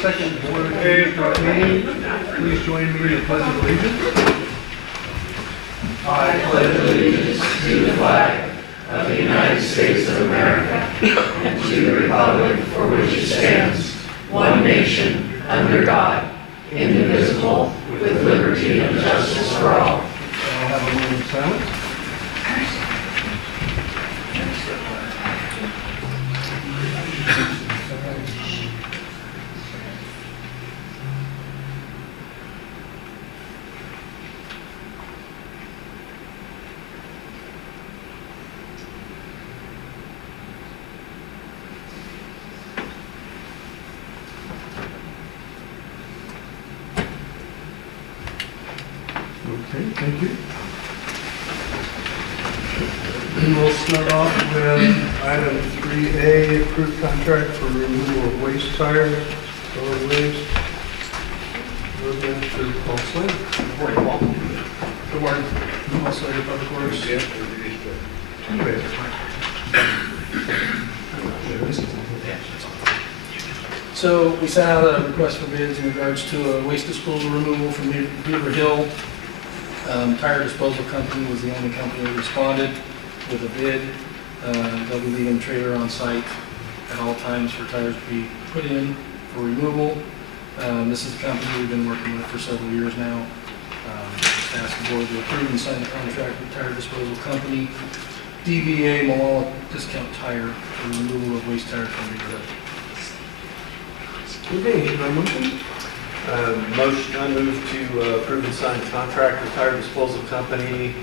22nd Board of Ed meeting. Please join me in the Pledge of Allegiance. I pledge allegiance to the flag of the United States of America and to the republic for which it stands, one nation, under God, indivisible, with liberty and justice for all. I'll have a moment of silence. Okay, thank you. And we'll start off with item 3A, approved contract for removal of waste tires, solid waste. Road Manager Paul Slade. Good morning, Paul. Good morning. Paul Slater, Public Works. So we sent out a request for bids in regards to a waste disposal removal from Beaver Hill. Tire Disposal Company was the only company that responded with a bid. They'll be leaving the trailer on site at all times for tires to be put in for removal. This is a company we've been working with for several years now. Just ask the board to approve and sign the contract with Tire Disposal Company, DBA Malala Discount Tire, for the removal of waste tires from Beaver Hill. Okay, is there a motion? I move to approve and sign contract with Tire Disposal Company,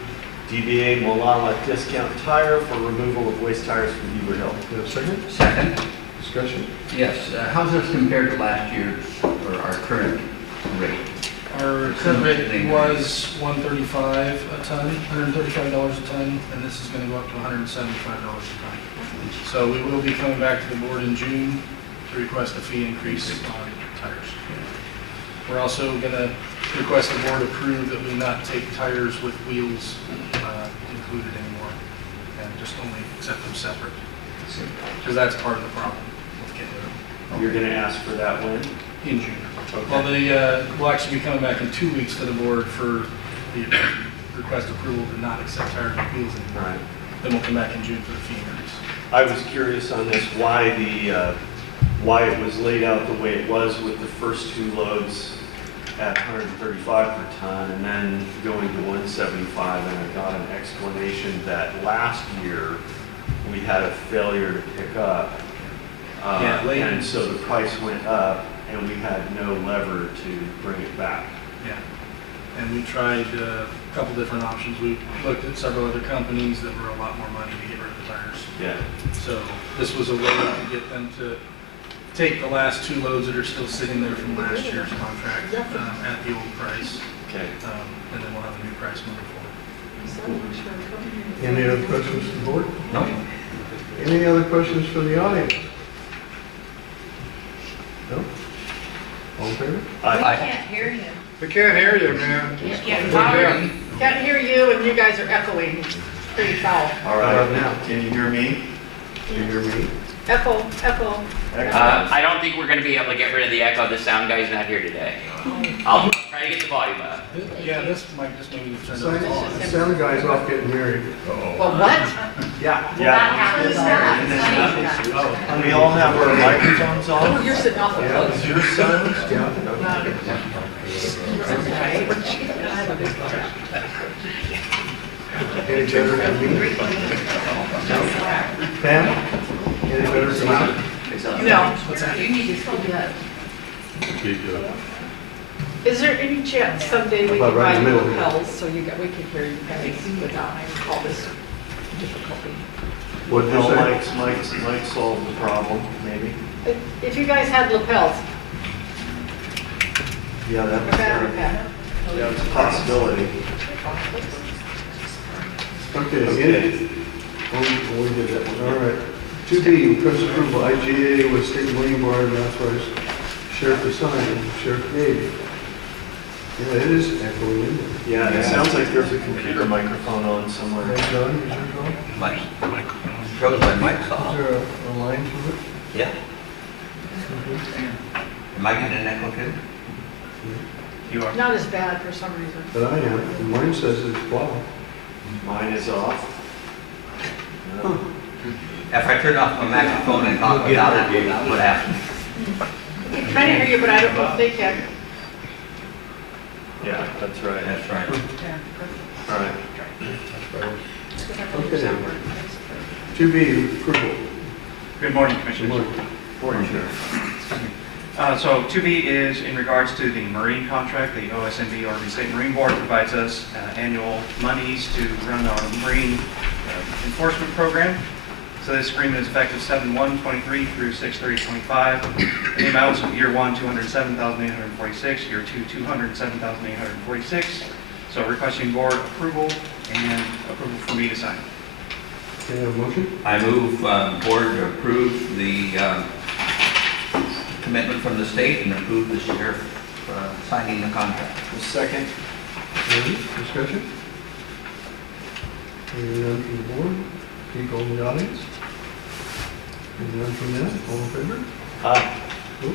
DBA Molala Discount Tire, for removal of waste tires from Beaver Hill. Do you have a second? Second. Discussion? Yes. How's this compared to last year's or our current rate? Our current rate was $135 a ton, $135 a ton, and this is going to go up to $175 a ton. So we will be coming back to the board in June to request a fee increase on tires. We're also going to request the board approve that we not take tires with wheels included anymore, and just only accept them separate, because that's part of the problem with getting rid of them. You're going to ask for that when? In June. Okay. Well, we'll actually be coming back in 2 weeks to the board for the request approval to not accept tires with wheels All anymore. right. Then we'll come back in June for the fee increase. I was curious on this, why it was laid out the way it was with the first two loads at 135 per ton and then going to 175, and I got an explanation that last year we had a failure to pick up. And so the price went up and we had no lever to bring it back. Yeah. And we tried a couple different options. We looked at several other companies that were a lot more money to get rid of the tires. Yeah. So this was a way to get them to take the last two loads that are still sitting there from last year's contract at the old price. Okay. And then we'll have a new price moving forward. Any other questions from the board? No. Any other questions from the audience? No? All in favor? I Can't hear you. We can't hear you, man. Can't hear you, and you guys are echoing pretty foul. All right, now, can you hear me? Can you hear me? Echo. I don't think we're going to be able to get rid of the echo. The sound guy's not here today. I'll try to get the volume up. Yeah, this might just maybe turn it on. The sound guy's off getting married. Well, what? Yeah. Who's that? We all have our microphones Oh, on. you're sitting awful Yeah. close. Your son? Any better than me? Pam? Any better than me? No. What's that? You need to speak up. Is there any chance someday we About can right buy in the middle here. lapels so we can hear you guys without all this difficulty? What did you No, say? might solve the problem, maybe. If you guys had lapels, Yeah, or battery pack. that's a possibility. Okay. Oh, we did that one. All right. 2D, request approval, IGA with state money bar and authorized sheriff to sign, Sheriff Gage. Yeah, it is echoing in there. Yeah, it sounds like there's a computer microphone on somewhere. Hey, John, is yours on? Mike. Shows my mic's Is off. there a line to it? Yeah. Am I getting an echo too? You are, Not as bad for some reason. But I am, mine says it's wow. mine is off. If I turn off my microphone and talk without it, what happens? I can kind of hear you, but I don't know if they can. Yeah, that's right. That's right. Yeah. All right. Okay. 2B, approval. Good morning, Good Commissioners. morning. Morning, Sheriff. So 2B is in regards to the Marine contract. The OSMB, Oregon State Marine Board, provides us annual monies to run our Marine enforcement program. So this agreement is effective 7/1/23 through 6/30/25. The amounts of year 1, $207,846, year 2, $207,846. So requesting board approval and approval for me to sign. Can I have a motion? I move board to approve the commitment from the state and approve the sheriff signing the contract. Second. Any discussion? Hearing none from the board, people in the audience? Hearing none from them, all in favor?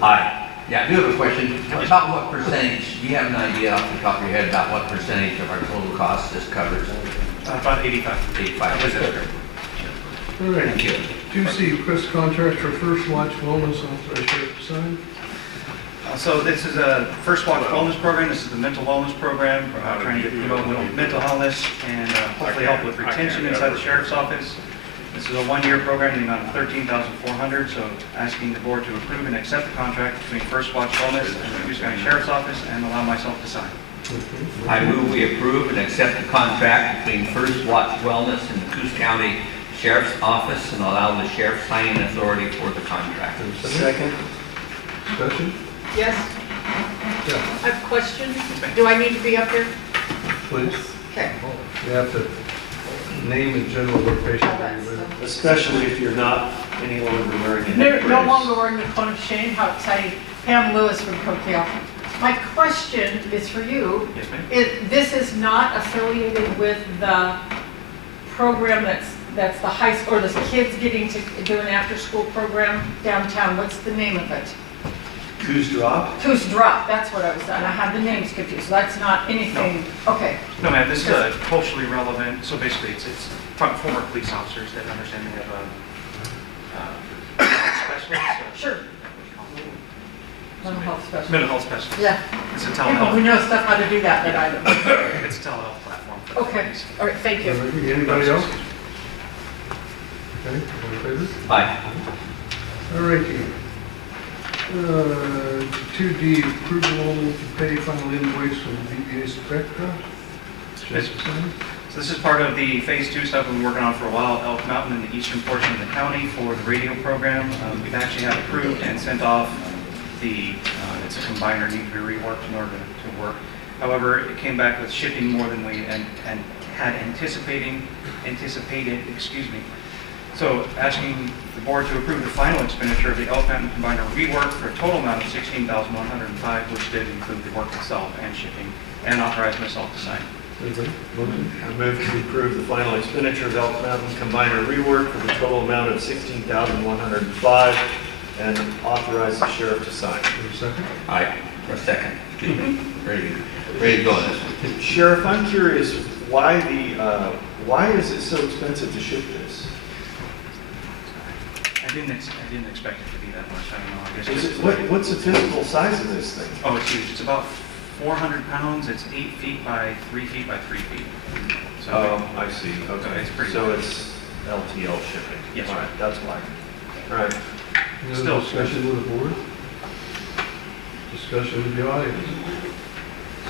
Aye. Yeah, I do have a question. About what percentage, do you have an idea off the top of your head about what percentage of our total cost this covers? About 85. 85%. All right. Thank you. 2C, request contract for First Watch Wellness, authorized sheriff to sign. So this is a First Watch Wellness Program. This is the mental wellness program, trying to promote mental wellness and hopefully help with retention inside the sheriff's office. This is a one-year program, the amount of $13,400. So asking the board to approve and accept the contract between First Watch Wellness and the Coos County Sheriff's Office and allow myself to sign. Okay. I move we approve and accept the contract between First Watch Wellness and the Coos County Sheriff's Office and allow the sheriff signing authority for the contract. Second. Discussion? Yes, Yeah, I have a question. Do I need to be up here? please. Okay. You have to name and general location. All right, so- Especially if you're not any longer wearing a No, neck no brace. longer wearing the cone of shame, how exciting. Pam Lewis from Cooktail. My question is for you. Yes, ma'am. This is not affiliated with the program that's the high school, or the kids getting to do an after-school program downtown. What's the name of it? Coos drop? Coos Drop, that's what I was, and I have the names confused. That's not anything, okay. No, ma'am, this is culturally relevant. So basically, it's former police officers that understand they have a specialist. Sure. Mental health specialist. Mental health specialist. Yeah. It's a People who telehealth. know stuff how to do that, but I don't. It's a telehealth platform. for Okay, police. all right, thank you. Anybody else? Okay, all in favor? Aye. All righty. 2D, approval to pay final invoice from VBA Spectra. Yes. So this is part of the Phase 2 stuff we've been working on for a while, Elk Mountain in the eastern portion of the county for the radio program. We've actually had approved and sent off it's a combiner, needs to be reworked in order to work. However, it came back with shipping more than we and had anticipated, excuse me. So asking the board to approve the final expenditure of the Elk Mountain combiner rework for a total amount of $16,105, which did include the work itself and shipping, and authorize myself to sign. Anybody? Motion? I move to approve the final expenditure of Elk Mountain Combiner rework for the total amount of $16,105 and authorize the sheriff to sign. Is there a second? Aye. For a second. Excuse me. Ready to go on this one. Sheriff, I'm curious, why is it so expensive to ship this? I didn't expect it to be that much. I don't know. I guess Is it's it, what's the physical size of this thing? Oh, it's huge. It's about 400 pounds. It's 8 feet by 3 feet by 3 feet. So Oh, I see, okay. It's pretty So large. it's LTL shipping? Yes, All sir. right, that's why. All right. Any Still- other discussion with the board? Discussion with the audience?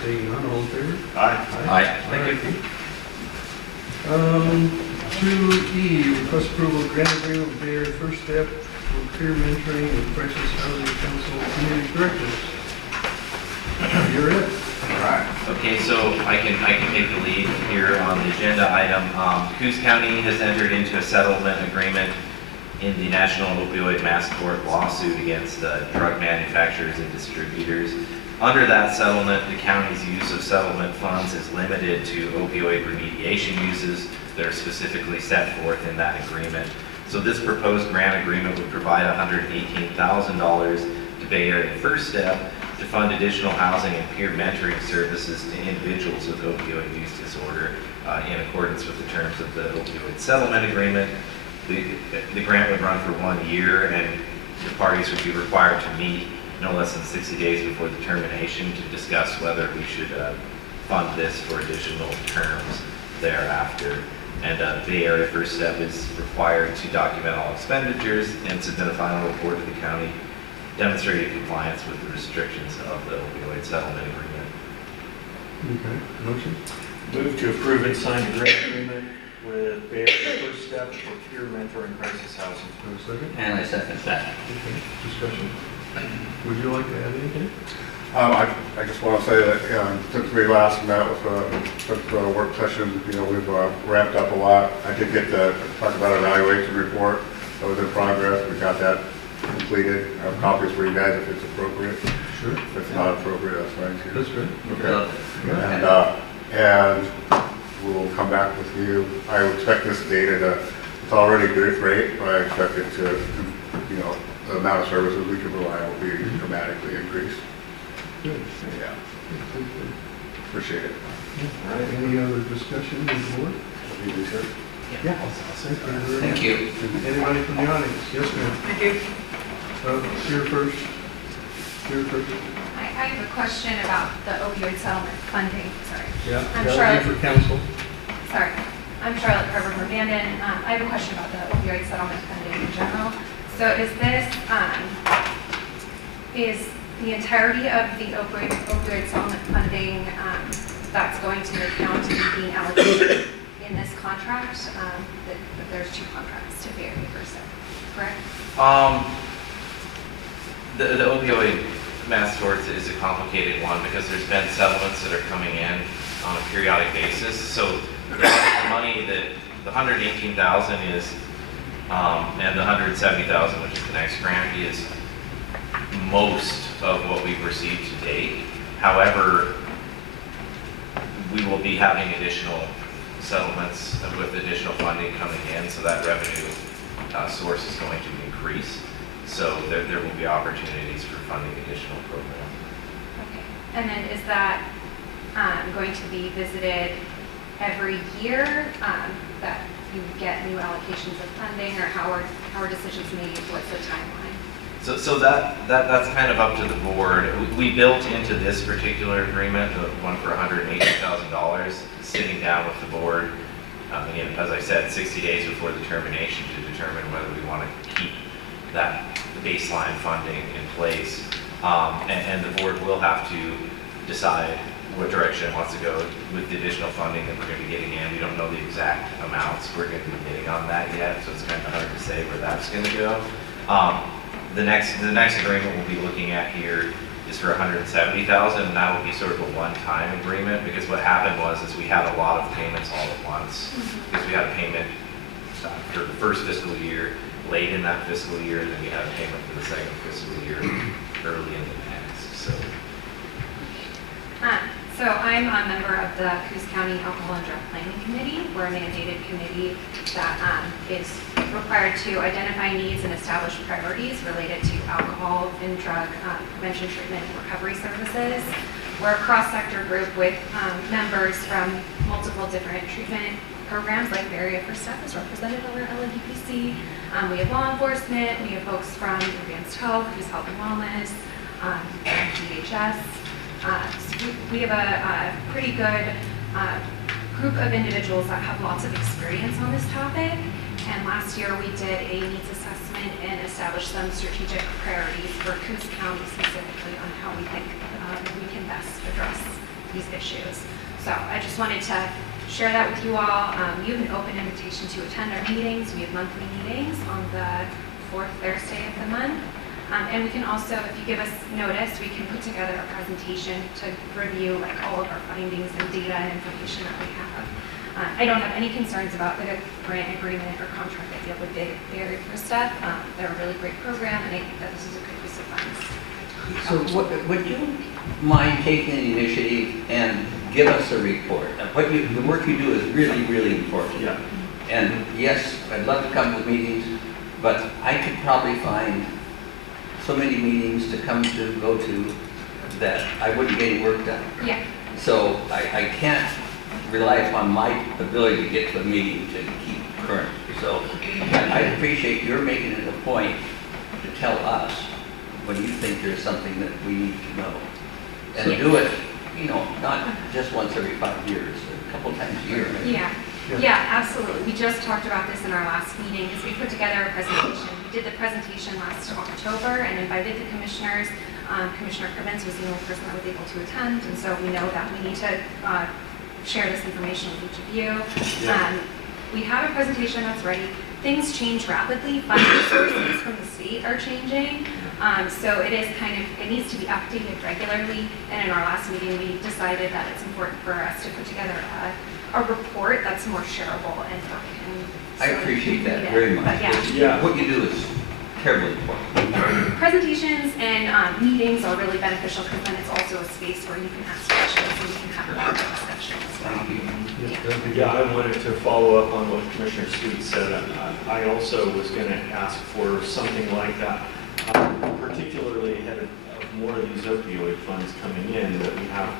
Seeing none, all in favor? Aye. Aye. Thank you. 2E, request approval of grant agreement with Bayer First Step for peer mentoring and crisis housing council community directors. You're it. Right. Okay, so I can take the lead here on the agenda item. Coos County has entered into a settlement agreement in the National Opioid Mass Tort lawsuit against drug manufacturers and distributors. Under that settlement, the county's use of settlement funds is limited to opioid remediation uses that are specifically set forth in that agreement. So this proposed grant agreement would provide $118,000 to Bay Area First Step to fund additional housing and peer mentoring services to individuals with opioid use disorder in accordance with the terms of the opioid settlement agreement. The grant would run for 1 year, and the parties would be required to meet no less than 60 days before the termination to discuss whether we should fund this for additional terms thereafter. And Bay Area First Step is required to document all expenditures and submit a final report to the county demonstrating compliance with the restrictions of the opioid settlement agreement. Okay, motion? Move to approve and sign the grant agreement with Bay Area First Step for peer mentoring crisis housing. Have a second? And I second that. Okay, discussion. Would you like to add anything? I just want to say that since we last met with the work session, we've ramped up a lot. I did get the talk about evaluation report that was in progress. We got that completed. I have copies for you guys if it's appropriate. Sure. If it's not appropriate, that's fine too. That's good. Okay. And we'll come back with you. I expect this data to, it's already good rate, but I expect it to, the amount of services we can provide will be dramatically increased. Good. Yeah, Good, good. appreciate it. All right, any other discussion with the board? Yeah. Thank you. Anybody from the audience? Yes, ma'am. Thank you. Here first. Here first. I have a question about the opioid settlement funding. Sorry. Yeah. I'm yeah, Charlotte. for council. Sorry. I'm Charlotte Carver from Bandon. I have a question about the opioid settlement funding in general. So is the entirety of the opioid settlement funding that's going to the county being allocated in this contract? That there's two contracts to Bay Area First Step, correct? The opioid mass torts is a complicated one because there's been settlements that are coming in on a periodic basis. So the money that the $118,000 is, and the $170,000, which is the next grant, is most of what we've received to date. However, we will be having additional settlements with additional funding coming in, so that revenue source is going to increase. So there will be opportunities for funding additional programs. Okay. And then is that going to be visited every year, that you get new allocations of funding, or how are decisions made? What's the timeline? So that's kind of up to the board. We built into this particular agreement, the one for $180,000, sitting down with the board. Again, as I said, 60 days before the termination to determine whether we want to keep that baseline funding in place. And the board will have to decide what direction it wants to go with the additional funding that we're going to be getting in. We don't know the exact amounts we're going to be getting on that yet, so it's kind of hard to say where that's going to go. The next agreement we'll be looking at here is for $170,000, and that will be sort of a one-time agreement, because what happened was we had a lot of payments all at once. Because we had a payment for the first fiscal year late in that fiscal year, and then we had a payment for the second fiscal year early in the next. So I'm a member of the Coos County Alcohol and Drug Planning Committee. We're a mandated committee that is required to identify needs and establish priorities related to alcohol and drug prevention, treatment, and recovery services. We're a cross-sector group with members from multiple different treatment programs, like Bay Area First Step is represented over LADPC. We have law enforcement, we have folks from Advanced Health, who's Health and Wellness, DHS. So we have a pretty good group of individuals that have lots of experience on this topic. And last year we did a needs assessment and established some strategic priorities for Coos County specifically on how we think we can best address these issues. So I just wanted to share that with you all. You have an open invitation to attend our meetings. We have monthly meetings on the fourth Thursday of the month. And we can also, if you give us notice, we can put together a presentation to review all of our findings and data and information that we have. I don't have any concerns about the grant agreement or contract that you have with Bay Area First Step. They're a really great program, and I think that this is a good use of funds. So would you mind taking the initiative and give us a report? The work you do is really, really important. Yeah. And yes, I'd love to come to the meetings, but I could probably find so many meetings to go to, that I wouldn't get any work done. Yeah. So I can't rely upon my ability to get to a meeting to keep current. So I appreciate your making it a point to tell us when you think there's something that we need to know. And Yes. do it, you know, not just once every 5 years, a couple times a year. maybe. Yeah, yeah, absolutely. We just talked about this in our last meeting, because we put together a presentation. We did the presentation last October and invited the commissioners. Commissioner Cribbins was the only person that was able to attend, and so we know that we need to share this information with each of you. Yeah. We have a presentation that's ready. Things change rapidly. Funding sources from the state are changing. So it needs to be updated regularly. And in our last meeting, we decided that it's important for us to put together a report that's more shareable and I appreciate that very much. But yeah. Yeah. What you do is terribly important. Presentations and meetings are really beneficial, because then it's also a space where you can ask questions and you can have a lot of discussion as well. Thank you. That'd be Yeah, I good. wanted to follow up on what Commissioner Sweet said. I also was going to ask for something like that, particularly ahead of more of these opioid funds coming in, that we have,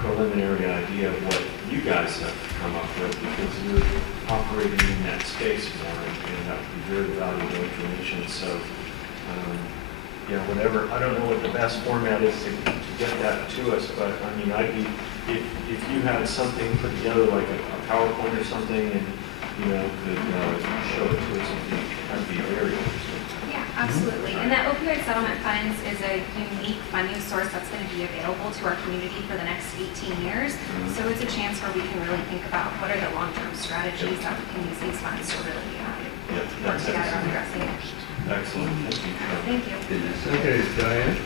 preliminary idea of what you guys have come up with, because you're operating in that space more, and that would be very valuable information. So, whatever, I don't know what the best format is to get that to us, but I mean, if you had something put together like a PowerPoint or something, and could show it to us, that'd be very interesting. Yeah, absolutely. And that opioid settlement funds is a unique funding source that's going to be available to our community for the next 18 years. So it's a chance where we can really think about what are the long-term strategies that we can use these funds to really work together on addressing it. Excellent, thank you. Thank you. Goodness. Okay, Diane?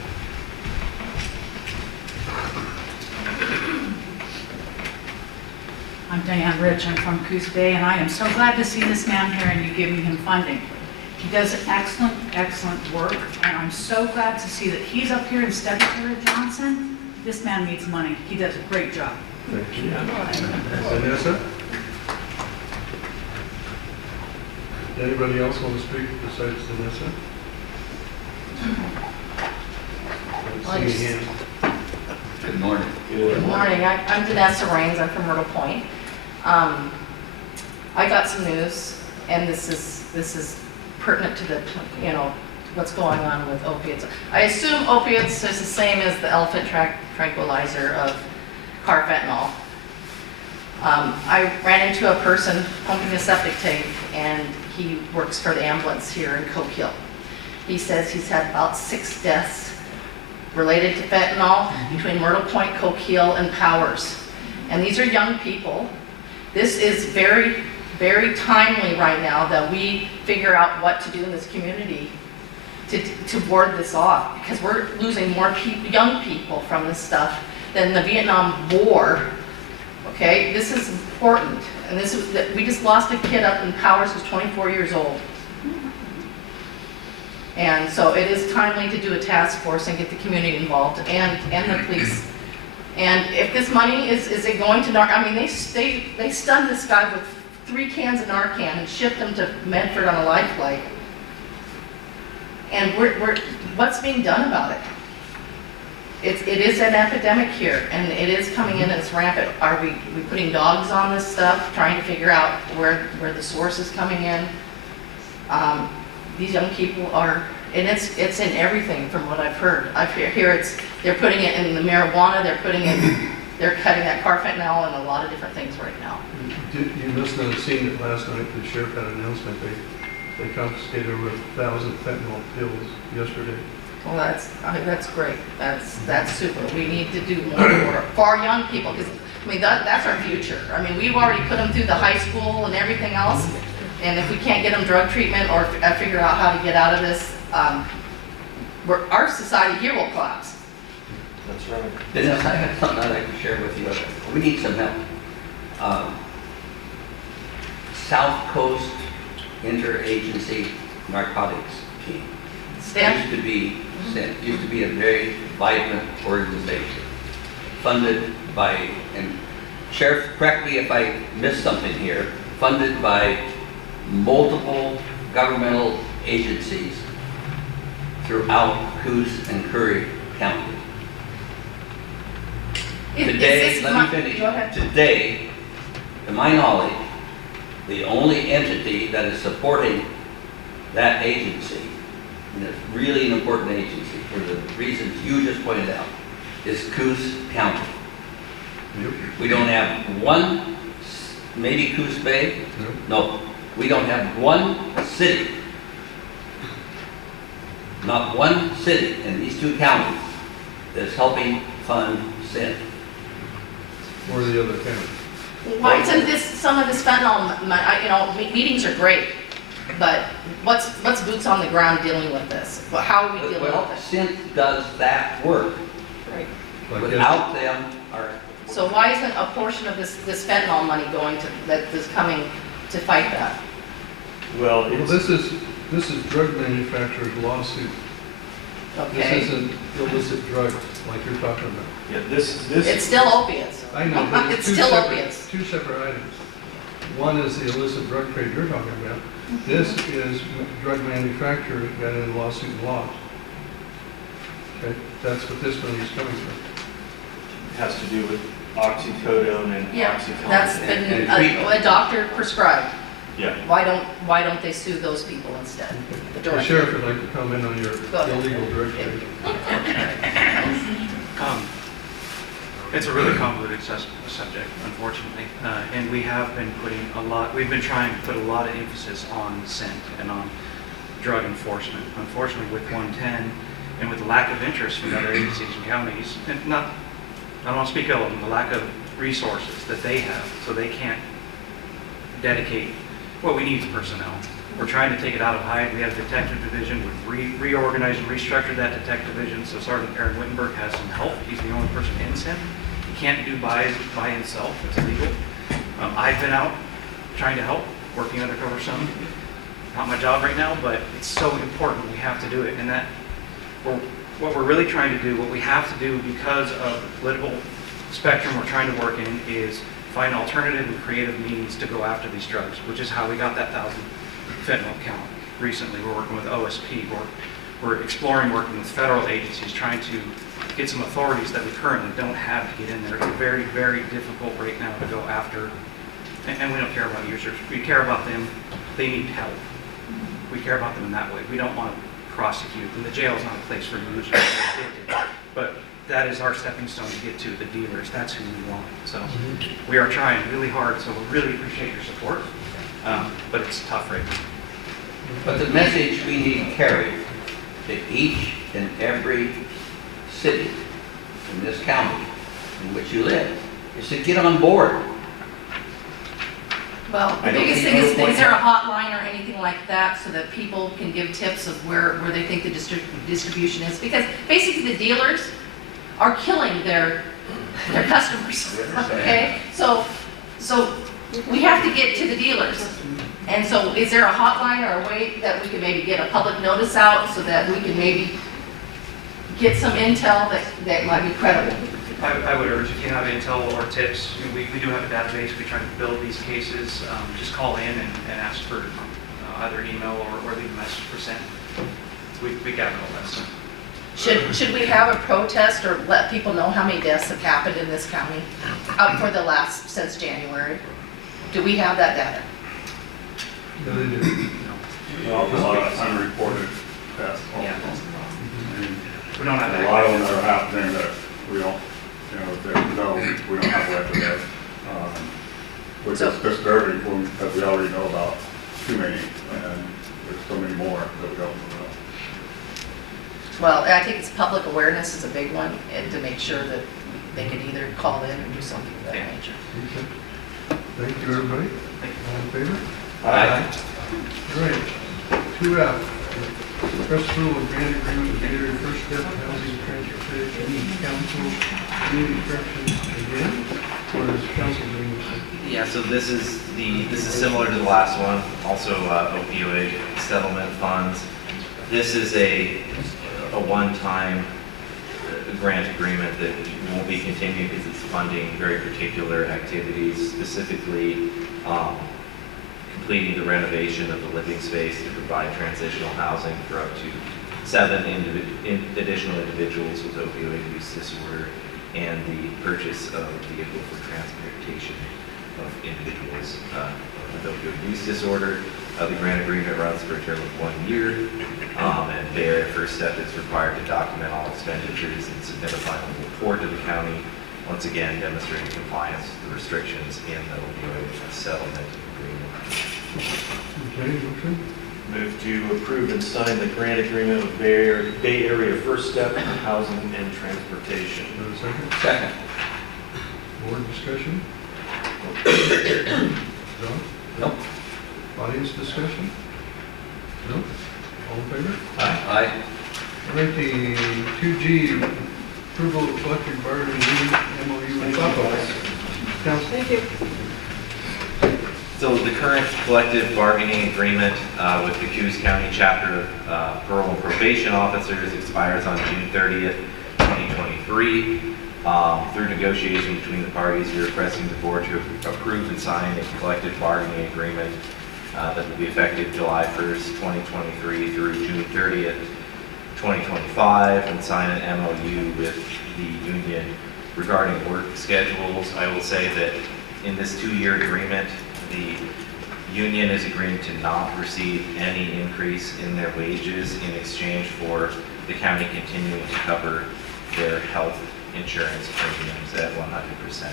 I'm Diane Rich, I'm from Coos Bay, and I am so glad to see this man here and you giving him funding. He does excellent, excellent work, and I'm so glad to see that he's up here instead of Terry Johnson. This man needs money. He does a great job. Thank you. Vanessa? Anybody else want to speak besides Vanessa? Well, I just- Good morning. Good morning. I'm Vanessa Raines. I'm from Myrtle Point. I got some news, and this is pertinent to the, what's going on with opiates. I assume opiates is the same as the elephant tranquilizer of carfentanil. I ran into a person pumping a septic tank, and he works for the ambulance here in Coke Hill. He says he's had about 6 deaths related to fentanyl between Myrtle Point, Coke Hill, and Powers. And these are young people. This is very, very timely right now that we figure out what to do in this community to ward this off, because we're losing more young people from this stuff than the Vietnam War. Okay, this is important. And we just lost a kid up in Powers who's 24 years old. And so it is timely to do a task force and get the community involved and the police. And if this money is it going to Narcan? I mean, they stunned this guy with 3 cans of Narcan and shipped him to Medford on a life flight. And what's being done about it? It is an epidemic here, and it is coming in and it's rampant. Are we putting dogs on this stuff, trying to figure out where the source is coming in? These young people are, and it's in everything from what I've heard. I hear they're putting it in the marijuana, they're cutting that carfentanil and a lot of different things right now. You must not have seen it last night. The sheriff had an announcement. They confiscated over 1,000 fentanyl pills yesterday. Well, that's great. That's super. We need to do more for our young people, because that's our future. I mean, we've already put them through the high school and everything else, and if we can't get them drug treatment or figure out how to get out of this, our society here will collapse. That's right. Dennis, I have something I'd like to share with you. We need some help. South Coast Interagency Narcotics Team. Stan? Used to be a very vibrant organization, funded by, and Sheriff, correct me if I missed something here, funded by multiple governmental agencies throughout Coos and Curry County. Today, let me finish. Go ahead. Today, to my knowledge, the only entity that is supporting that agency, and it's really an important agency for the reasons you just pointed out, is Coos County. We don't have one, maybe Coos Bay? No, we don't have one city, not one city in these two counties that's helping fund sin. Or the other county. Why isn't this, some of this fentanyl, meetings are great, but what's boots on the ground dealing with this? Well, how are we dealing with Well, this? sin does that work. Right. Like Without them, our So why isn't a portion of this fentanyl money going to, that is coming to fight that? Well, Well, it's, this is drug manufacturer's lawsuit. Okay? This isn't illicit drug like you're talking about. yeah, this, It's still opiates. I know, but It's two still separate, opiates. two separate items. One is the illicit drug trade you're talking about. This is drug manufacturer got in a lawsuit and lost. Okay, that's what this money is coming from. has to do with oxycodone and Yeah, oxycontin. that's been a doctor prescribed. Yeah. Why don't they sue those people instead? The The director. sheriff would like to comment on your Go ahead. illegal drug trade. It's a really convoluted subject, unfortunately, and we have been we've been trying to put a lot of emphasis on scent and on drug enforcement. Unfortunately, with 110 and with the lack of interest from other agencies and counties, and I don't want to speak ill of them, the lack of resources that they have, so they can't dedicate what we need to personnel. We're trying to take it out of Hyde. We have a detective division. We've reorganized and restructured that detective division, so Sergeant Aaron Wittenberg has some help. He's the only person in SIM. He can't do by himself. It's illegal. I've been out trying to help, working undercover some. Not my job right now, but it's so important. We have to do it. And what we're really trying to do, what we have to do because of the political spectrum we're trying to work in, is find alternative and creative means to go after these drugs, which is how we got that 1,000 fentanyl count recently. We're working with OSP. We're exploring working with federal agencies, trying to get some authorities that we currently don't have to get in there. It's very, very difficult right now to go after, and we don't care about users. We care about them. They need help. We care about them in that way. We don't want to prosecute, and the jail is not a place for users. But that is our stepping stone to get to the dealers. That's who we want. So we are trying really hard, so we really appreciate your support. But it's tough right now. But the message we need carried to each and every city in this county in which you live is to get on board. Well, the I don't biggest see thing no is point. there a hotline or anything like that so that people can give tips of where they think the distribution is? Because basically the dealers are killing their customers, okay? So we have to get to the dealers. And so is there a hotline or a way that we can maybe get a public notice out so that we can maybe get some intel that might be credible? I would urge, if you have intel or tips, we do have a database. We try to build these cases. Just call in and ask for either email or leave a message for sent. We got all that stuff. Should we have a protest or let people know how many deaths have happened in this county for the last, since January? Do we have that data? Yeah, they do. Well, a lot of unreported deaths. Yeah. And We don't have a that. lot of them that are happening that we don't, we don't have record of. Which So- is disturbing because we already know about too many, and there's so many more that we don't know about. Well, I think it's public awareness is a big one, and to make sure that they can either call in or do something of that Yeah. nature. Okay. Thank you, everybody. All in favor? Aye. All right. 2F, request approval of grant agreement with Gator First Step Housing Transportation Council Community Corrections again, or is council doing this? Yeah, so this is similar to the last one, also opioid settlement funds. This is a one-time grant agreement that won't be continued because it's funding very particular activities, specifically completing the renovation of the living space to provide transitional housing for up to 7 additional individuals with opioid use disorder, and the purchase of a vehicle for transportation of individuals with opioid use disorder. The grant agreement runs for a term of 1 year, and their first step is required to document all expenditures and submit a final report to the county, once again demonstrating compliance with the restrictions in the opioid settlement agreement. Okay, motion? Move to approve and sign the grant agreement with Bay Area First Step for Housing and Transportation. Do I have a second? Second. Board discussion? John? Nope. Audience discussion? No? All in favor? Aye. All right, the 2G, approval of collective bargaining agreement, MOU with Papa. Council. Thank you. So the current collective bargaining agreement with the Coos County Chapter of Parole and Probation Officers expires on June 30th, 2023. Through negotiation between the parties, we're requesting the board to approve and sign a collective bargaining agreement that will be effective July 1st, 2023 through June 30th, 2025, and sign an MOU with the union regarding work schedules. I will say that in this 2-year agreement, the union is agreeing to not receive any increase in their wages in exchange for the county continuing to cover their health insurance premiums at 100%.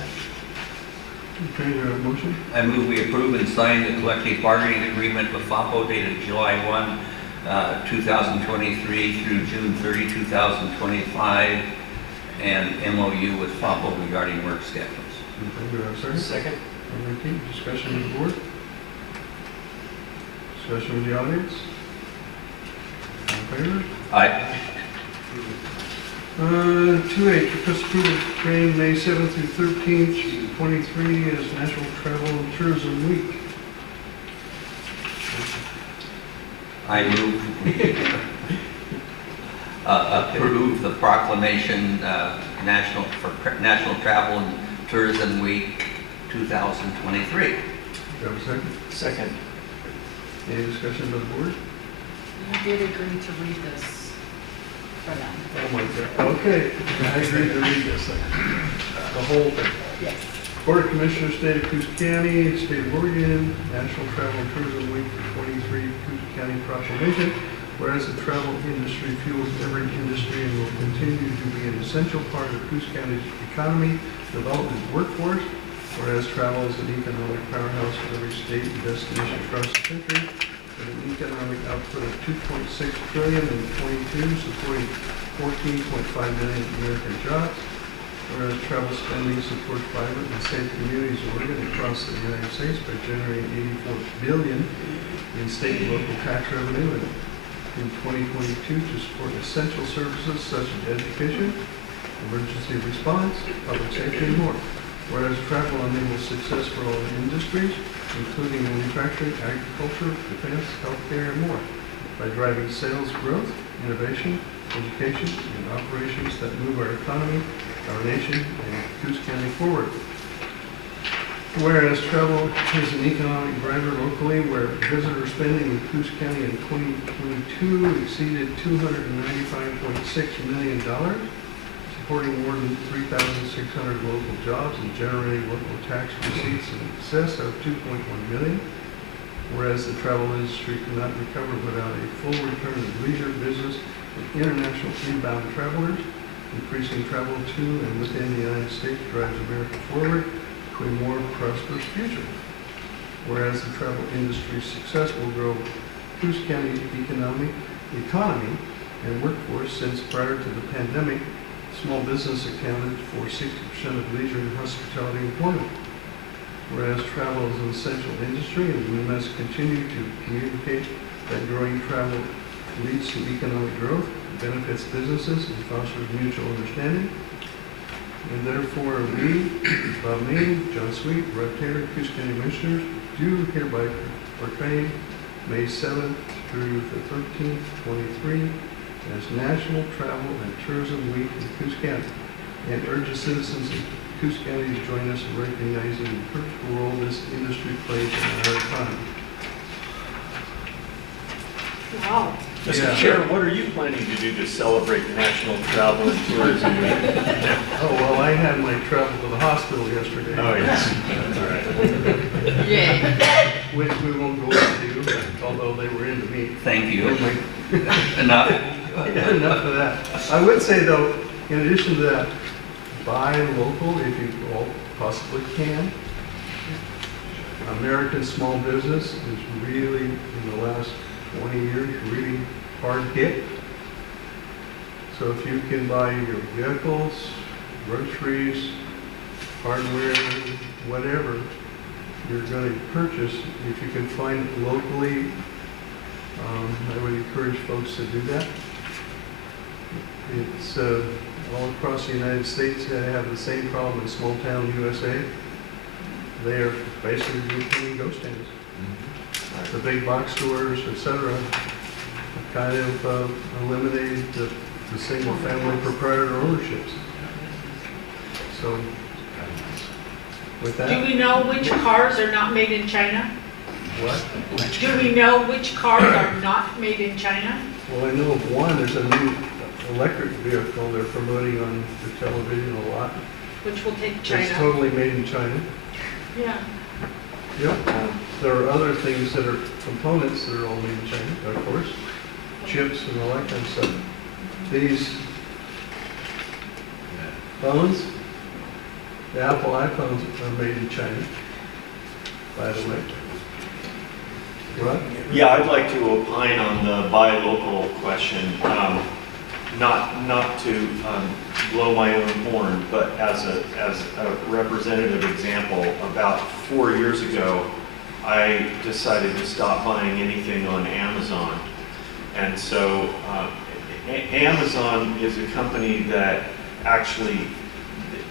Okay, do I have a motion? I move we approve and sign the collective bargaining agreement with FAPO dated July 1, 2023 through June 30, 2025, and MOU with FAPO regarding work schedules. Okay, do I have a second? Second. All right, discussion with the board? Discussion with the audience? All in favor? Aye. 2H, request approval of train May 7th through 13th, 23 as National Travel and Tourism Week. I move approve the proclamation National Travel and Tourism Week 2023. Do you have a second? Second. Any discussion by the board? You did agree to read this for them. Oh my God. Okay, I agree to read this, the whole thing. Yes. Board of Commissioners, State of Coos County, State of Oregon, National Travel and Tourism Week for 23 Coos County proclamation. Whereas the travel industry fuels every industry and will continue to be an essential part of Coos County's economy, development, workforce. Whereas travel is an economic powerhouse in every state and destination across the country, with an economic output of $2.6 trillion in 22, supporting 14.5 million American jobs. Whereas travel spending supports vibrant and safe communities in Oregon and across the United States by generating $84 billion in state and local tax revenue in 2022 to support essential services such as education, emergency response, public safety, and more. Whereas travel enables success for all industries, including manufacturing, agriculture, defense, healthcare, and more, by driving sales growth, innovation, education, and operations that move our economy, our nation, and Coos County forward. Whereas travel is an economic driver locally, where visitor spending in Coos County in 2022 exceeded $295.6 million, supporting more than 3,600 local jobs and generating local tax receipts in excess of $2.1 million. Whereas the travel industry cannot recover without a full return of leisure, business, and international inbound travelers. Increasing travel to and within the United States drives America forward to a more prosperous future. Whereas the travel industry's success will grow Coos County's economy and workforce, since prior to the pandemic, small business accounted for 60% of leisure and hospitality employment. Whereas travel is an essential industry, and we must continue to communicate that growing travel leads to economic growth, benefits businesses, and fosters mutual understanding. And therefore, we, Bob Meany, John Sweet, Rod Taylor, Coos County Commissioners, do hereby proclaim May 7th through the 13th, 23, as National Travel and Tourism Week in Coos County, and urge the citizens of Coos County to join us in recognizing the critical role this industry plays in our economy. Wow. Yeah. Sharon, what are you planning to do to celebrate National Travel and Tourism Week? Oh, well, I had my travel to the hospital yesterday. Oh, yes. All right. Yay. Which we won't go into, although they were into me. Thank you. Yeah, Enough. enough of that. I would say though, in addition to that, buy local if you all possibly can. American small business is really, in the last 20 years, really hard hit. So if you can buy your vehicles, groceries, hardware, whatever you're going to purchase, if you can find it locally, I would encourage folks to do that. It's all across the United States that have the same problem in small town USA. They are basically becoming ghost towns. The big box stores, etc., kind of eliminated the single family proprietor ownerships. So with Do that, we know which cars are not made in China? what? Do we know which cars are not made in China? Well, I know of one, there's a new electric vehicle they're promoting on the television a lot. Which will take It's China. totally made in China. Yeah. Yep. There are other things that are components that are all made in China, of course, chips and all that kind of stuff. These phones, the Apple iPhones are made in China, by the way. What? Yeah, I'd like to opine on the buy local question. Not to blow my own horn, but as a representative example, about 4 years ago, I decided to stop buying anything on Amazon. And so Amazon is a company that actually,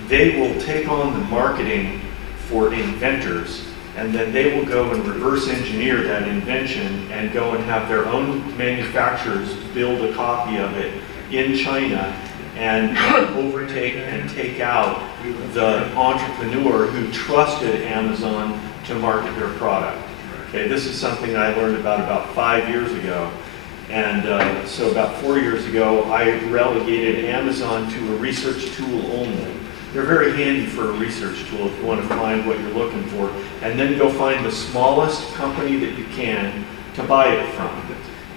they will take on the marketing for inventors, and then they will go and reverse engineer that invention and go and have their own manufacturers build a copy of it in China and overtake and take out the entrepreneur who trusted Amazon to market their product. Okay, this is something I learned about 5 years ago. And so about 4 years ago, I relegated Amazon to a research tool only. They're very handy for a research tool if you want to find what you're looking for. And then go find the smallest company that you can to buy it from.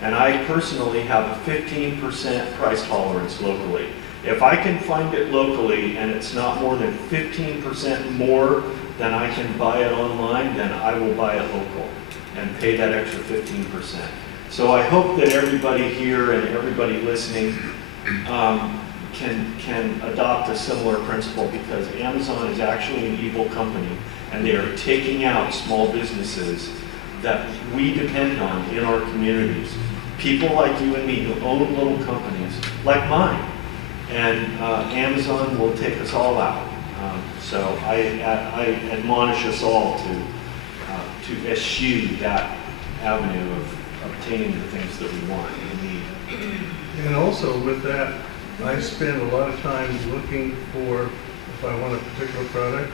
And I personally have a 15% price tolerance locally. If I can find it locally and it's not more than 15% more than I can buy it online, then I will buy it local and pay that extra 15%. So I hope that everybody here and everybody listening can adopt a similar principle, because Amazon is actually an evil company and they are taking out small businesses that we depend on in our communities. People like you and me who own little companies like mine, and Amazon will take us all out. So I admonish us all to eschew that avenue of obtaining the things that we want and need. And also with that, I spend a lot of time looking for, if I want a particular product,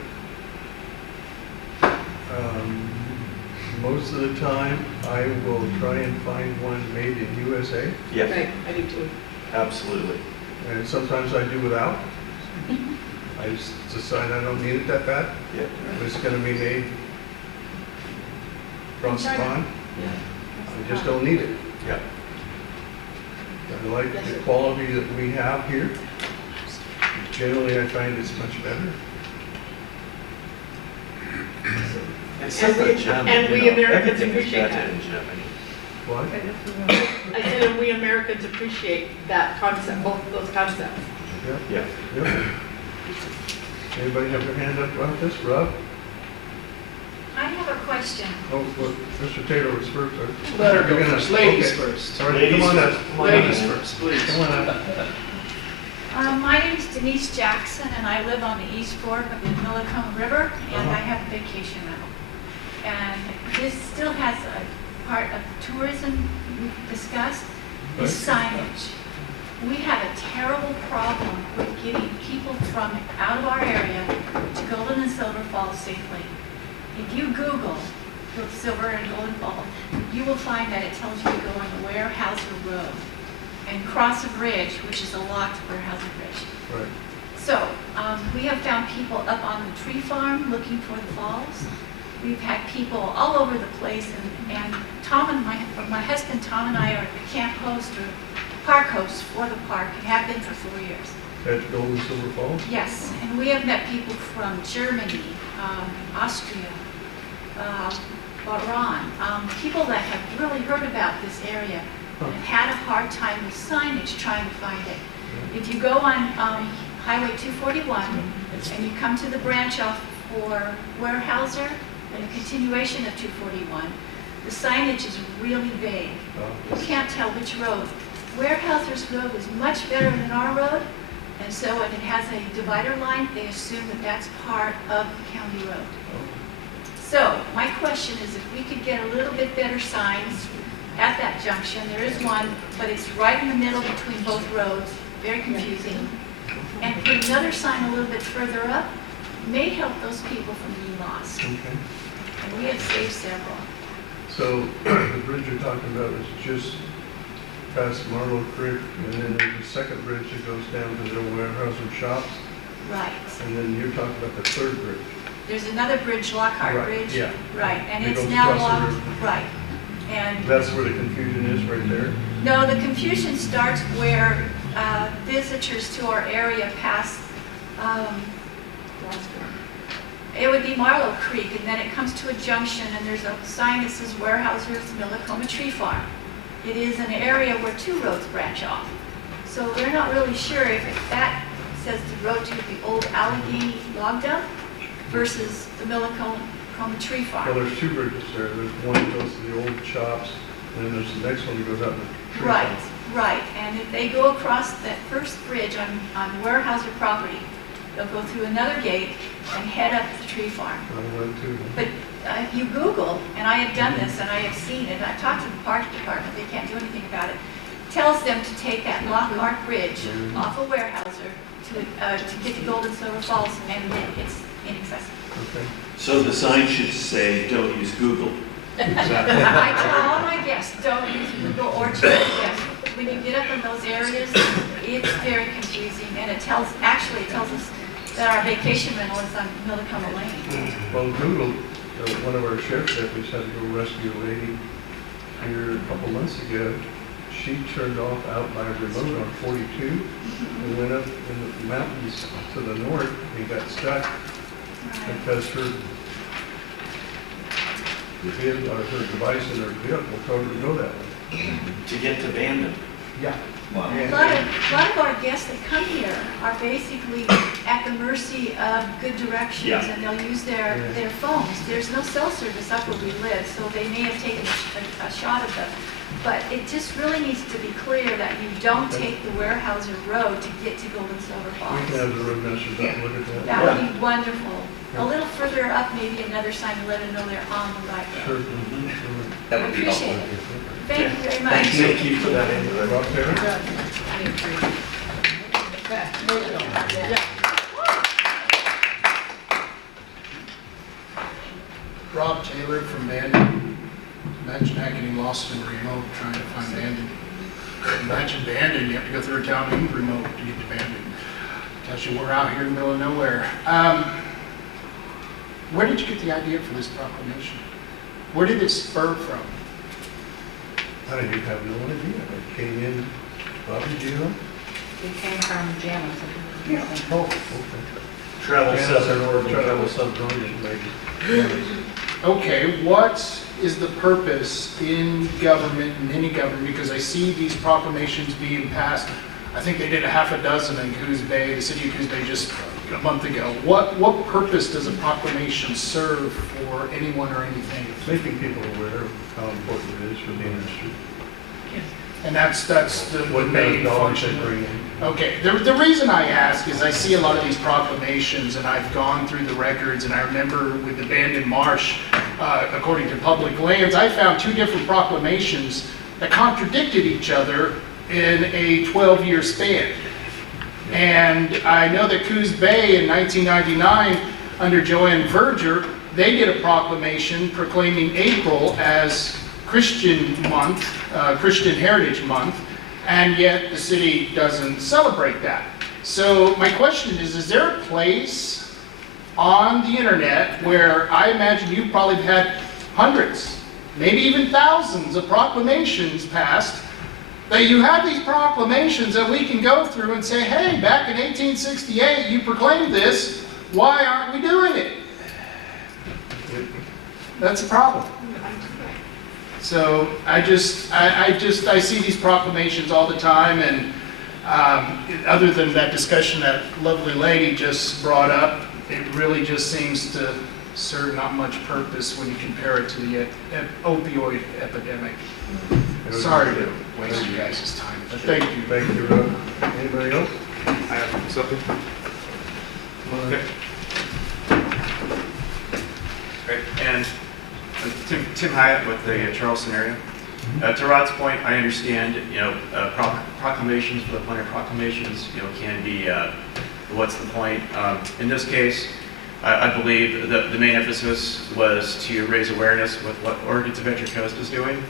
most of the time I will try and find one made in USA. Yes, Right, I do too. absolutely. And sometimes I do without. I just decide I don't need it that bad. Yep. If it's going to be made across the pond, I just don't need it. Yep. I like the quality that we have here. Generally, I find it's much better. And we Americans appreciate that. What? I said, and we Americans appreciate that concept, both of those concepts. Yeah. Yep. Anybody have their hand up about this? Rob? I have a question. Oh, well, Mr. Taylor was first. Let her go You're gonna- first. Ladies okay. first. All right, Ladies come on up. first. Come on Ladies up. first, please. Come on up. My name's Denise Jackson, and I live on the East Fork of the Millicombe River, and I have a vacation rental. And this still has a part of tourism we've discussed, is signage. We have a terrible problem with getting people from out of our area to Golden and Silver Falls safely. If you Google the silver and gold involved, you will find that it tells you to go on the Weyerhaeuser Road and cross a bridge, which is a locked Weyerhaeuser Bridge. Right. So, we have found people up on the tree farm looking for the falls. We've had people all over the place, and Tom and my husband Tom and I are the camp host or park hosts for the park and have been for 4 years. At Golden Silver Falls? Yes, and we have met people from Germany, Austria, Iran, people that have really heard about this area and had a hard time with signage trying to find it. If you go on Highway 241 and you come to the branch off for Weyerhaeuser and a continuation of 241, the signage is really vague. You can't tell which road. Weyerhaeuser's road is much better than our road, and so when it has a divider line, they assume that that's part of the county road. So my question is if we could get a little bit better signs at that junction. There is one, but it's right in the middle between both roads, very confusing. And put another sign a little bit further up may help those people from being lost. Okay. And we have saved several. So the bridge you're talking about is just past Marlow Creek, and then there's a second bridge that goes down to the Weyerhaeuser shops, Right. and then you're talking about the third bridge. There's another bridge, Lockhart Right, Bridge. yeah. Right, and It it's goes now across the locked. river. Right. And That's where the confusion is, right there? no, the confusion starts where visitors to our area pass, it would be Marlow Creek, and then it comes to a junction, and there's a sign that says Weyerhaeuser's Millicoma Tree Farm. It is an area where two roads branch off. So they're not really sure if that says the road to the old Allegheny log dump versus the Millicoma Tree Farm. Well, there's two bridges there. There's one that goes to the old shops, and then there's the next one that goes out in the tree Right, farm. right. And if they go across that first bridge on Weyerhaeuser property, they'll go through another gate and head up to the tree farm. I went to. But if you Google, and I have done this and I have seen it, I've talked to the park department, they can't do anything about it, tells them to take that Lockhart Bridge off of Weyerhaeuser to get to Golden Silver Falls, and then it's inaccessible. Okay. So the sign should say, don't use Google. Exactly. I tell all my guests, don't use Google or GPS. When you get up in those areas, it's very confusing, and it tells us that our vacation rental is on Millicoma Lane. Well, Google, one of our sheriff's deputies had to go rescue a lady here a couple months ago. She turned off out by a remote on 42 and went up in the mountains to the north and got stuck because her device in her vehicle told her to go that way. To get to Bandon. Yeah. Wow. A lot of our guests that come here are basically at the mercy of good directions, Yeah. and they'll use their phones. There's no cell service up where we live, so they may have taken a shot of them. But it just really needs to be clear that you don't take the Weyerhaeuser Road to get to Golden Silver We Falls. can have the roadmasters up and look at that. That would be wonderful. A little further up, maybe another sign to let them know they're on the right Sure. road. That would be Appreciate helpful. it. Thank you very much. Thank you for that input. Rob Taylor? Rob Taylor from Bandon. Imagine that getting lost in a remote trying to find Bandon. Imagine Bandon, you have to go through a town in remote to get to Bandon. Tells you we're out here in the middle of nowhere. Where did you get the idea for this proclamation? Where did it spur from? I have no idea. I came in, Bobby, do you know? It came from Janice. Oh, okay. Travel southern or Travel southern, maybe. Okay, what is the purpose in government, in any government, because I see these proclamations being passed. I think they did a half a dozen in Coos Bay, the city of Coos Bay, just a month ago. What purpose does a proclamation serve for anyone or anything? Making people aware of how important it is for the industry. And that's the What main dollars function. they bring in. Okay, the reason I ask is I see a lot of these proclamations, and I've gone through the records, and I remember with the Bandon Marsh, according to Public Lands, I found two different proclamations that contradicted each other in a 12-year span. And I know that Coos Bay in 1999, under Joanne Verger, they did a proclamation proclaiming April as Christian month, Christian Heritage Month, and yet the city doesn't celebrate that. So my question is there a place on the internet where I imagine you've probably had hundreds, maybe even thousands of proclamations passed, that you have these proclamations that we can go through and say, hey, back in 1868 you proclaimed this, why aren't we doing it? That's a problem. So I see these proclamations all the time, and other than that discussion that lovely lady just brought up, it really just seems to serve not much purpose when you compare it to the opioid epidemic. Sorry to waste you guys' time, but thank you. Thank you, Rob. Anybody else? I have something. Okay. Great. And Tim Hyatt with the Charleston area. To Rod's point, I understand, proclamations for the point of proclamations, can be, what's the point? In this case, I believe the main emphasis was to raise awareness with what Oregon's Adventure Coast is doing.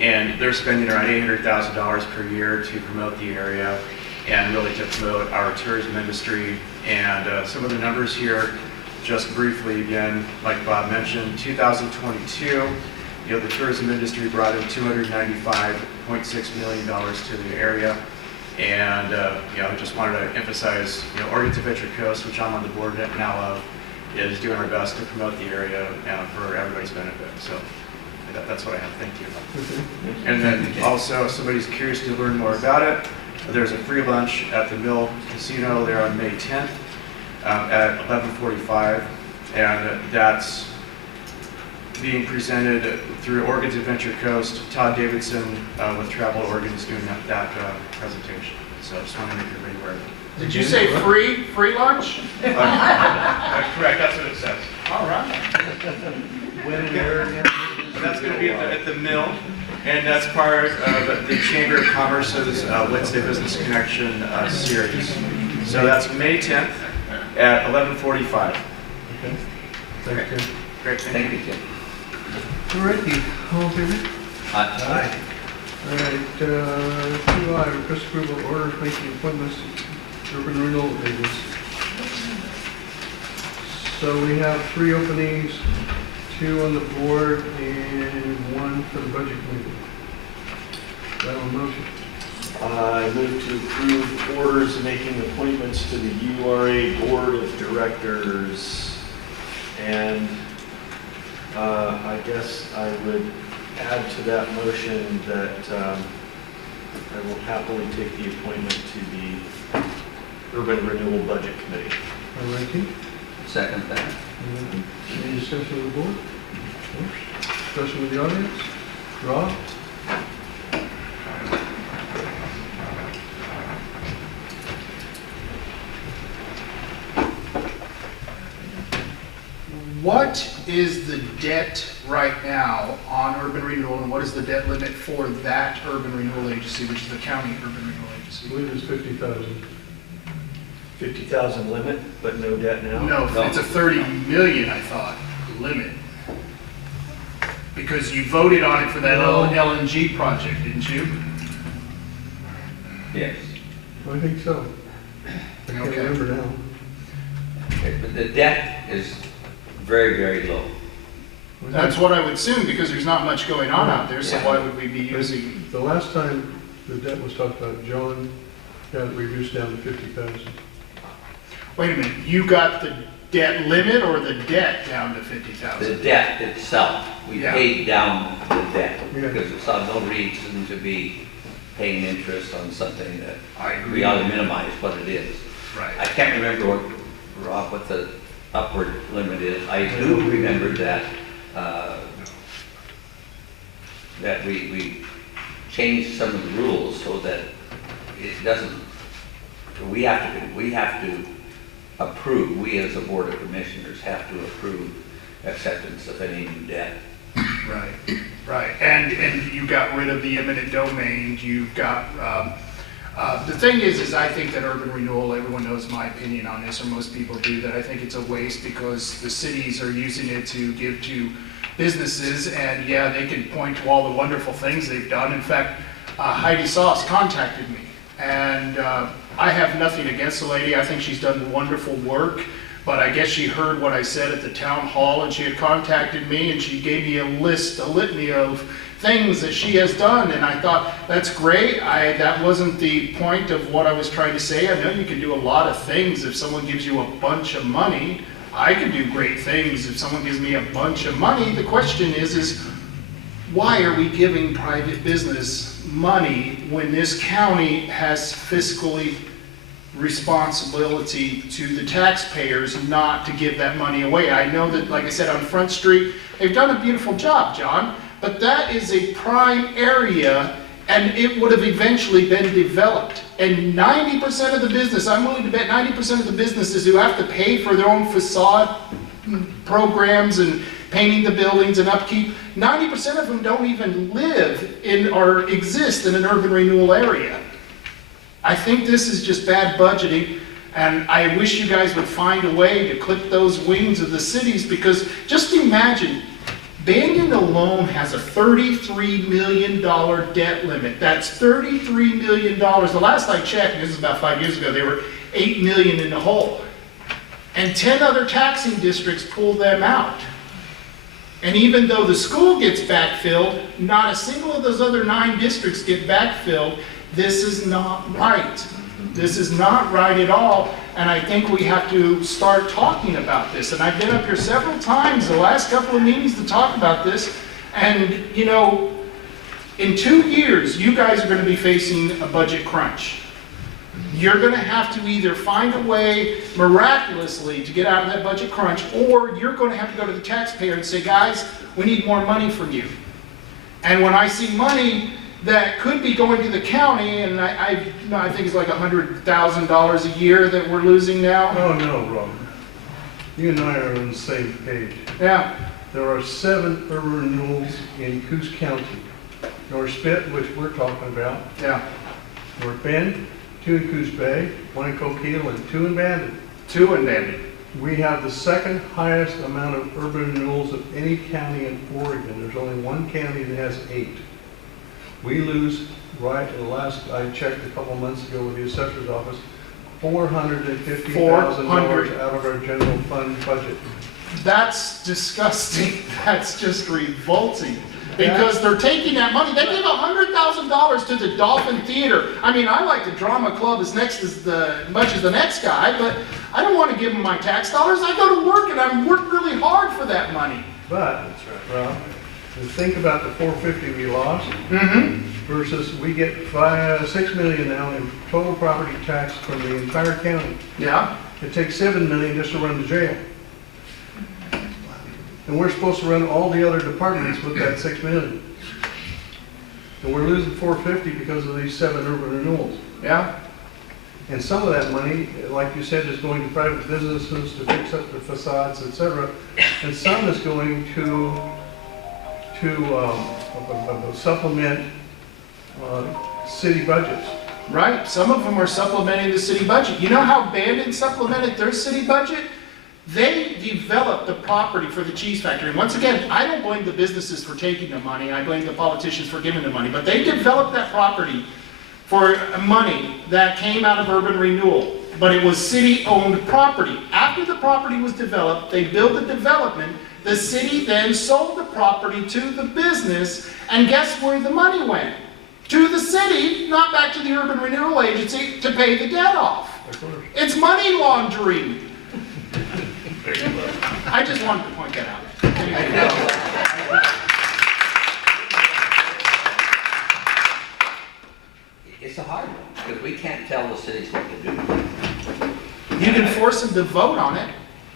And they're spending around $800,000 per year to promote the area and really to promote our tourism industry. And some of the numbers here, just briefly again, like Bob mentioned, 2022, the tourism industry brought in $295.6 million to the area. And I just wanted to emphasize, Oregon's Adventure Coast, which I'm on the board now of, is doing our best to promote the area for everybody's benefit. So that's what I have. Thank you. And then also, if somebody's curious to learn more about it, there's a free lunch at the Mill Casino there on May 10th at 11:45, and that's being presented through Oregon's Adventure Coast. Todd Davidson with Travel Oregon is doing that presentation. So I just want to make everybody aware of it. Did you say free lunch? Correct, that's what it says. All right. When and where again? That's going to be at the Mill, and that's part of the Chamber of Commerce's Wednesday Business Connection series. So that's May 10th at 11:45. Okay. Thank you. Great, Thank you, Tim. All righty, all in favor? Aye. All right, 2I, request approval of orders making appointments to urban renewal agents. So we have 3 openings, 2 on the board and 1 for the budget committee. Do I have a motion? I move to approve orders making appointments to the URA Board of Directors. And I guess I would add to that motion that I will happily take the appointment to the Urban Renewal Budget Committee. All righty. Second that. Any discussion with the board? No? Discussion with the audience? Rob? What is the debt right now on urban renewal, and what is the debt limit for that urban renewal agency, which is the county urban renewal I agency? believe it's 50,000. 50,000 limit, but no debt now? No, it's a 30 million, I thought, limit. Because you voted on it for that LNG project, didn't you? Yes. I think so. I can't Okay. remember now. Okay, but the debt is very, very low. That's what I would assume, because there's not much going on out there, so why would we be using? The last time the debt was talked about, John got it reduced down to 50,000. Wait a minute, you got the debt limit or the debt down to 50,000? The debt itself, we Yeah. paid down the debt Yeah. because we saw no reason to be paying interest on something that I agree. we ought to minimize what it is. I Right. can't remember what the upward limit is. I do remember that, that we changed some of the rules so that it doesn't, we have to approve, we as a board of commissioners have to approve acceptance of any new debt. Right, right. And you got rid of the eminent domain, you've got The thing is I think that urban renewal, everyone knows my opinion on this, or most people do, that I think it's a waste because the cities are using it to give to businesses, and yeah, they can point to all the wonderful things they've done. In fact, Heidi Sauce contacted me, and I have nothing against the lady. I think she's done wonderful work, but I guess she heard what I said at the town hall, and she had contacted me, and she gave me a litany of things that she has done, and I thought, that's great. That wasn't the point of what I was trying to say. I know you can do a lot of things if someone gives you a bunch of money. I can do great things if someone gives me a bunch of money. The question is why are we giving private business money when this county has fiscally responsibility to the taxpayers not to give that money away? I know that, like I said, on Front Street, they've done a beautiful job, John, but that is a prime area, and it would have eventually been developed. And 90% of the business, I'm willing to bet 90% of the businesses who have to pay for their own facade programs and painting the buildings and upkeep, 90% of them don't even live in or exist in an urban renewal area. I think this is just bad budgeting, and I wish you guys would find a way to clip those wings of the cities, because just imagine, Bandon alone has a $33 million debt limit. That's $33 million. The last I checked, this is about 5 years ago, they were $8 million in the hole. And 10 other taxing districts pulled them out. And even though the school gets backfilled, not a single of those other 9 districts get backfilled. This is not right. This is not right at all, and I think we have to start talking about this. And I've been up here several times the last couple of meetings to talk about this, and you know, in 2 years, you guys are going to be facing a budget crunch. You're going to have to either find a way miraculously to get out of that budget crunch, or you're going to have to go to the taxpayer and say, guys, we need more money from you. And when I see money that could be going to the county, and I think it's like $100,000 a year that we're losing now. Oh, no, Rob. You and I are on the same page. Yeah. There are 7 urban renewals in Coos County. North Spit, which we're talking about. Yeah. North Bend, 2 in Coos Bay, 1 in Coquille, and 2 in Bandon. 2 in Bandon. We have the 2nd highest amount of urban renewals of any county in Oregon. There's only 1 county that has 8. We lose, right, in the last, I checked a couple months ago with the assessor's office, $450,000 out of our general fund budget. That's disgusting. That's just revolting. Because they're taking that money. They give $100,000 to the Dolphin Theater. I mean, I like the drama club as much as the next guy, but I don't want to give them my tax dollars. I go to work and I work really hard for that money. But, Rob, think about the $450 we lost versus we get $6 million now in total property tax from the entire county. Yeah. It takes $7 million just to run the jail. And we're supposed to run all the other departments with that $6 million. And we're losing $450 because of these 7 urban renewals. Yeah. And some of that money, like you said, is going to private businesses to fix up their facades, etc. And some is going to supplement city budgets. Right. Some of them are supplementing the city budget. You know how Bandon supplemented their city budget? They developed the property for the cheese factory. And once again, I don't blame the businesses for taking the money. I blame the politicians for giving the money. But they developed that property for money that came out of urban renewal. But it was city-owned property. After the property was developed, they built the development. The city then sold the property to the business. And guess where the money went? To the city, not back to the urban renewal agency to pay the debt off. It's money laundering. I just wanted to point that out. It's a hard one, because we can't tell the cities what to do. You can force them to vote on it.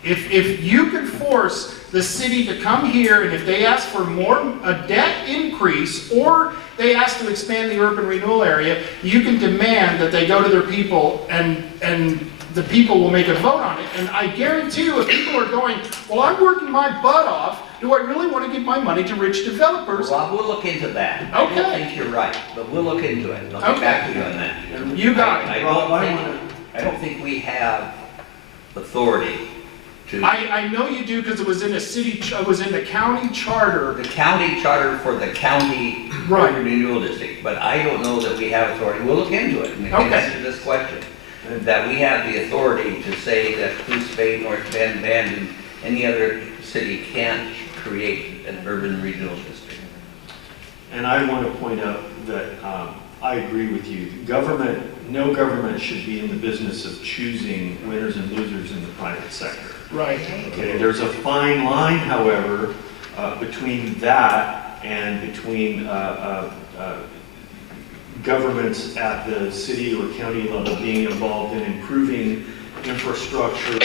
If you could force the city to come here, and if they ask for a debt increase, or they ask to expand the urban renewal area, you can demand that they go to their people and the people will make a vote on it. And I guarantee you, if people are going, well, I'm working my butt off, do I really want to give my money to rich developers? Rob, we'll look into that. I Okay. don't think you're right, but we'll look into it. I'll get back to you on that. You got it. I don't think we have authority to, I know you do because it was in a city, it was in the county charter. the county charter for the county Right. urban renewal district, but I don't know that we have authority. We'll look into it and Okay. answer this question. That we have the authority to say that Coos Bay, North Bend, and any other city can't create an urban renewal district. And I want to point out that I agree with you. No government should be in the business of choosing winners and losers in the private sector. Right. Okay, there's a fine line, however, between that and between governments at the city or county level being involved in improving infrastructure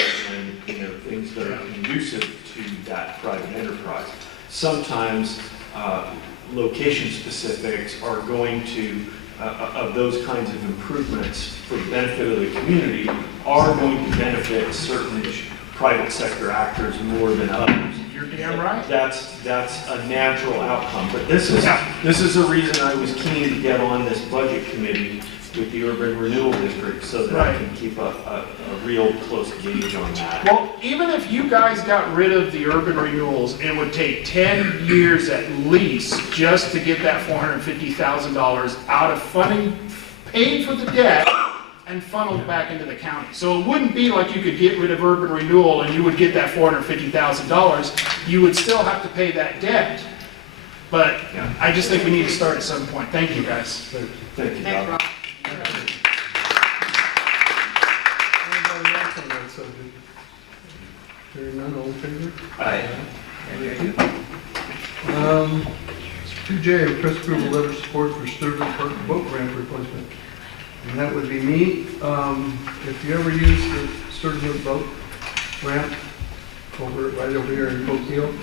and things that are conducive to that private enterprise. Sometimes location specifics are going to, of those kinds of improvements for the benefit of the community, are going to benefit certain private sector actors more than others. You're damn right. That's a natural outcome, but this is the reason I was keen to get on this budget committee with the urban renewal district so that I can keep a real close gauge on that. Well, even if you guys got rid of the urban renewals, it would take 10 years at least just to get that $450,000 out of funding, paid for the debt, and funneled back into the county. So it wouldn't be like you could get rid of urban renewal and you would get that $450,000. You would still have to pay that debt. But I just think we need to start at some point. Thank you, guys. Thank you, Bob. Anybody else on that subject? Hearing none, all in favor? Aye. Thank you. 2J, request approval letter of support for Sturgeon Park boat ramp replacement. And that would be me. If you ever use the Sturgeon boat ramp right over here in Coquille,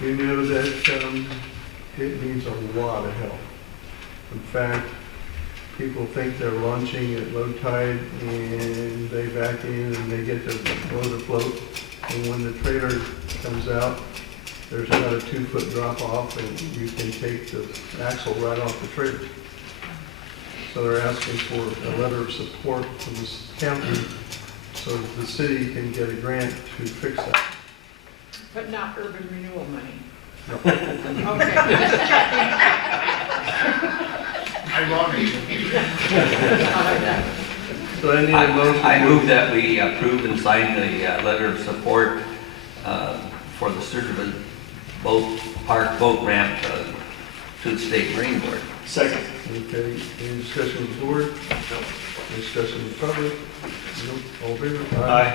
you know that it needs a lot of help. In fact, people think they're launching at low tide and they back in and they get the motor float. And when the trailer comes out, there's about a 2-foot drop off and you can take the axle right off the trailer. So they're asking for a letter of support from the county so that the city can get a grant to fix that. But not urban renewal money. No. Okay. Ironic. So I need a motion. I move that we approve and sign the letter of support for the Sturgeon Park boat ramp to the State Marine Board. Second. Okay, any discussion with the board? No. Any discussion with the public? Nope. All in favor? Aye.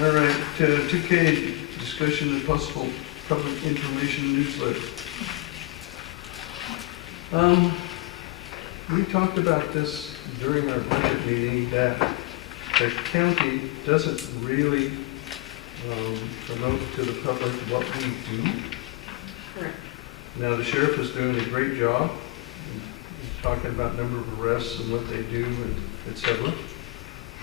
All right, 2K, discussion of possible public information newsletter. We talked about this during our budget meeting, that the county doesn't really promote to the public what we do. Correct. Now, the sheriff is doing a great job. He's talking about number of arrests and what they do, and et cetera.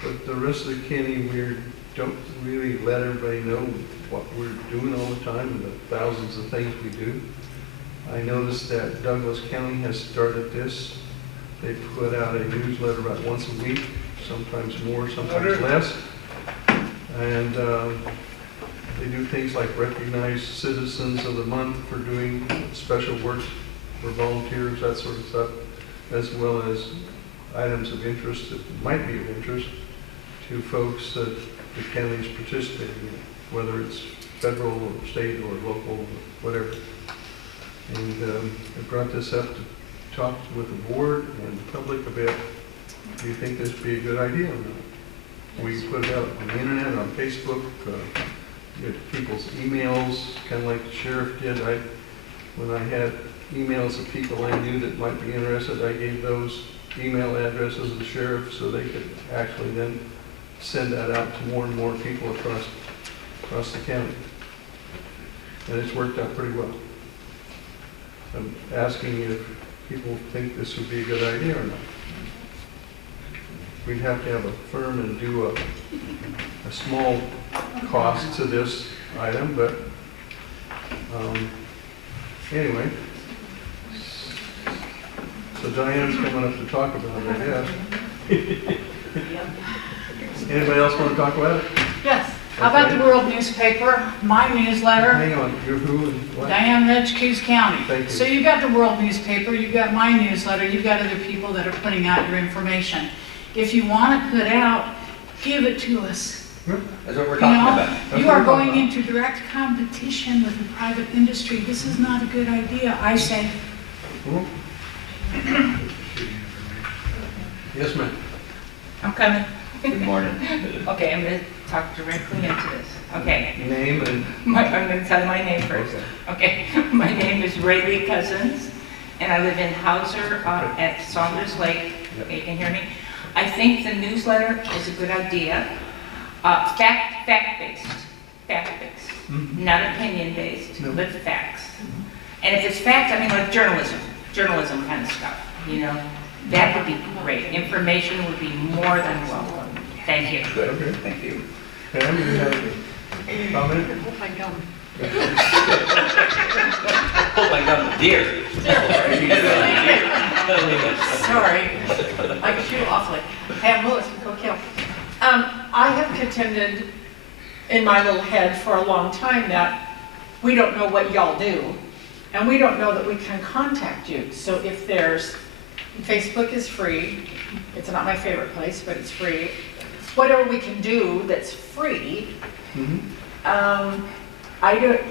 But the rest of the county, we don't really let everybody know what we're doing all the time and the thousands of things we do. I noticed that Douglas County has started this. They put out a newsletter about once a week, sometimes more, sometimes less. And they do things like recognize citizens of the month for doing special work for volunteers, that sort of stuff, as well as items of interest that might be of interest to folks that the county is participating in, whether it's federal or state or local, or whatever. And I brought this up to talk with the board and the public about, do you think this would be a good idea or not? We put it out on the internet, on Facebook, get people's emails, kind of like the sheriff did. When I had emails of people I knew that might be interested, I gave those email addresses of the sheriff so they could actually then send that out to more and more people across the county. And it's worked out pretty well. I'm asking if people think this would be a good idea or not. we'd have to have a firm and do a small cost to this item, but anyway. So Diane's coming up to talk about it, I guess. Anybody else want to talk about it? Yes. How about the World newspaper, my newsletter? Hang on, you're who and what? Diane Rich, Coos County. Thank you. So you got the World newspaper, you got my newsletter, you got other people that are putting out your information. If you want to put out, give it to us. That's what we're You talking know, about. you are going into direct competition with the private industry. This is not a good idea, I say. Yes, ma'am. I'm coming. Good morning. Okay, I'm going to talk directly into this. Okay. Name and... I'm going to tell you my name first. Okay. My name is Rayleigh Cousins, and I live in Hauser at Saunders Lake. Okay, you can hear me? I think the newsletter is a good idea. Fact-based. Fact-based. Mm-hmm. Not opinion-based, No. but facts. And if it's facts, I mean like journalism kind of stuff, you know? That would be great. Information would be more than welcome. Thank you. Good, Okay. thank you. Pam, you have a comment? Oh my God. Oh my God, dear. Sorry, I chew awfully. Pam Lewis from Cook Hill. I have contended in my little head for a long time that we don't know what y'all do, and we don't know that we can contact you. So if there's, Facebook is free. It's not my favorite place, but it's free. Whatever we can do that's free.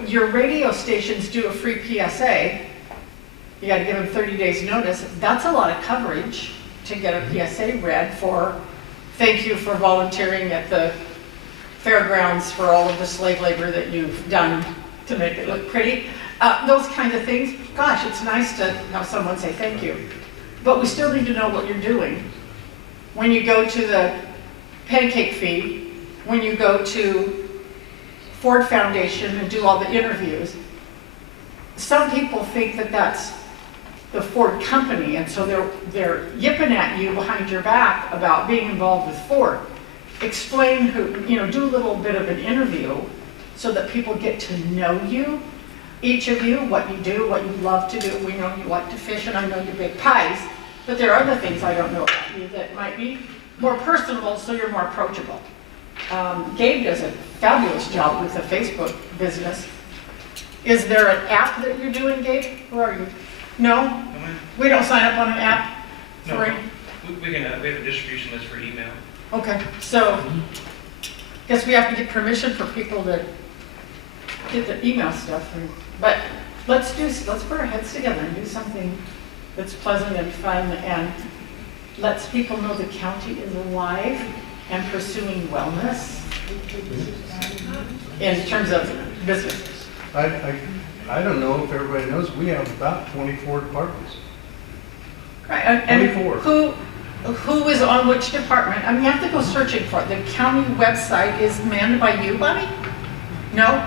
Your radio stations do a free PSA. You got to give them 30 days notice. That's a lot of coverage to get a PSA read for, thank you for volunteering at the fairgrounds for all of the slave labor that you've done to make it look pretty. Those kinds of things. Gosh, it's nice to have someone say thank you. But we still need to know what you're doing. When you go to the pancake feed, when you go to Ford Foundation and do all the interviews, some people think that that's the Ford company, and so they're yipping at you behind your back about being involved with Ford. Explain who, do a little bit of an interview so that people get to know you, each of you, what you do, what you love to do. We know you like to fish, and I know you bake pies, but there are other things I don't know about you that might be more personable, so you're more approachable. Gabe does a fabulous job with the Facebook business. Is there an app that you're doing, Gabe? Where are you? No? We don't sign up on an app? No, Free? we have a distribution list for email. Okay, so, guess we have to get permission for people to get the email stuff. But let's put our heads together and do something that's pleasant and fun and lets people know the county is alive and pursuing wellness in terms of business. I don't know if everybody knows, we have about 24 departments. Right, and 24. who is on which department? I mean, you have to go searching for it. The county website is manned by you, Bobby? No?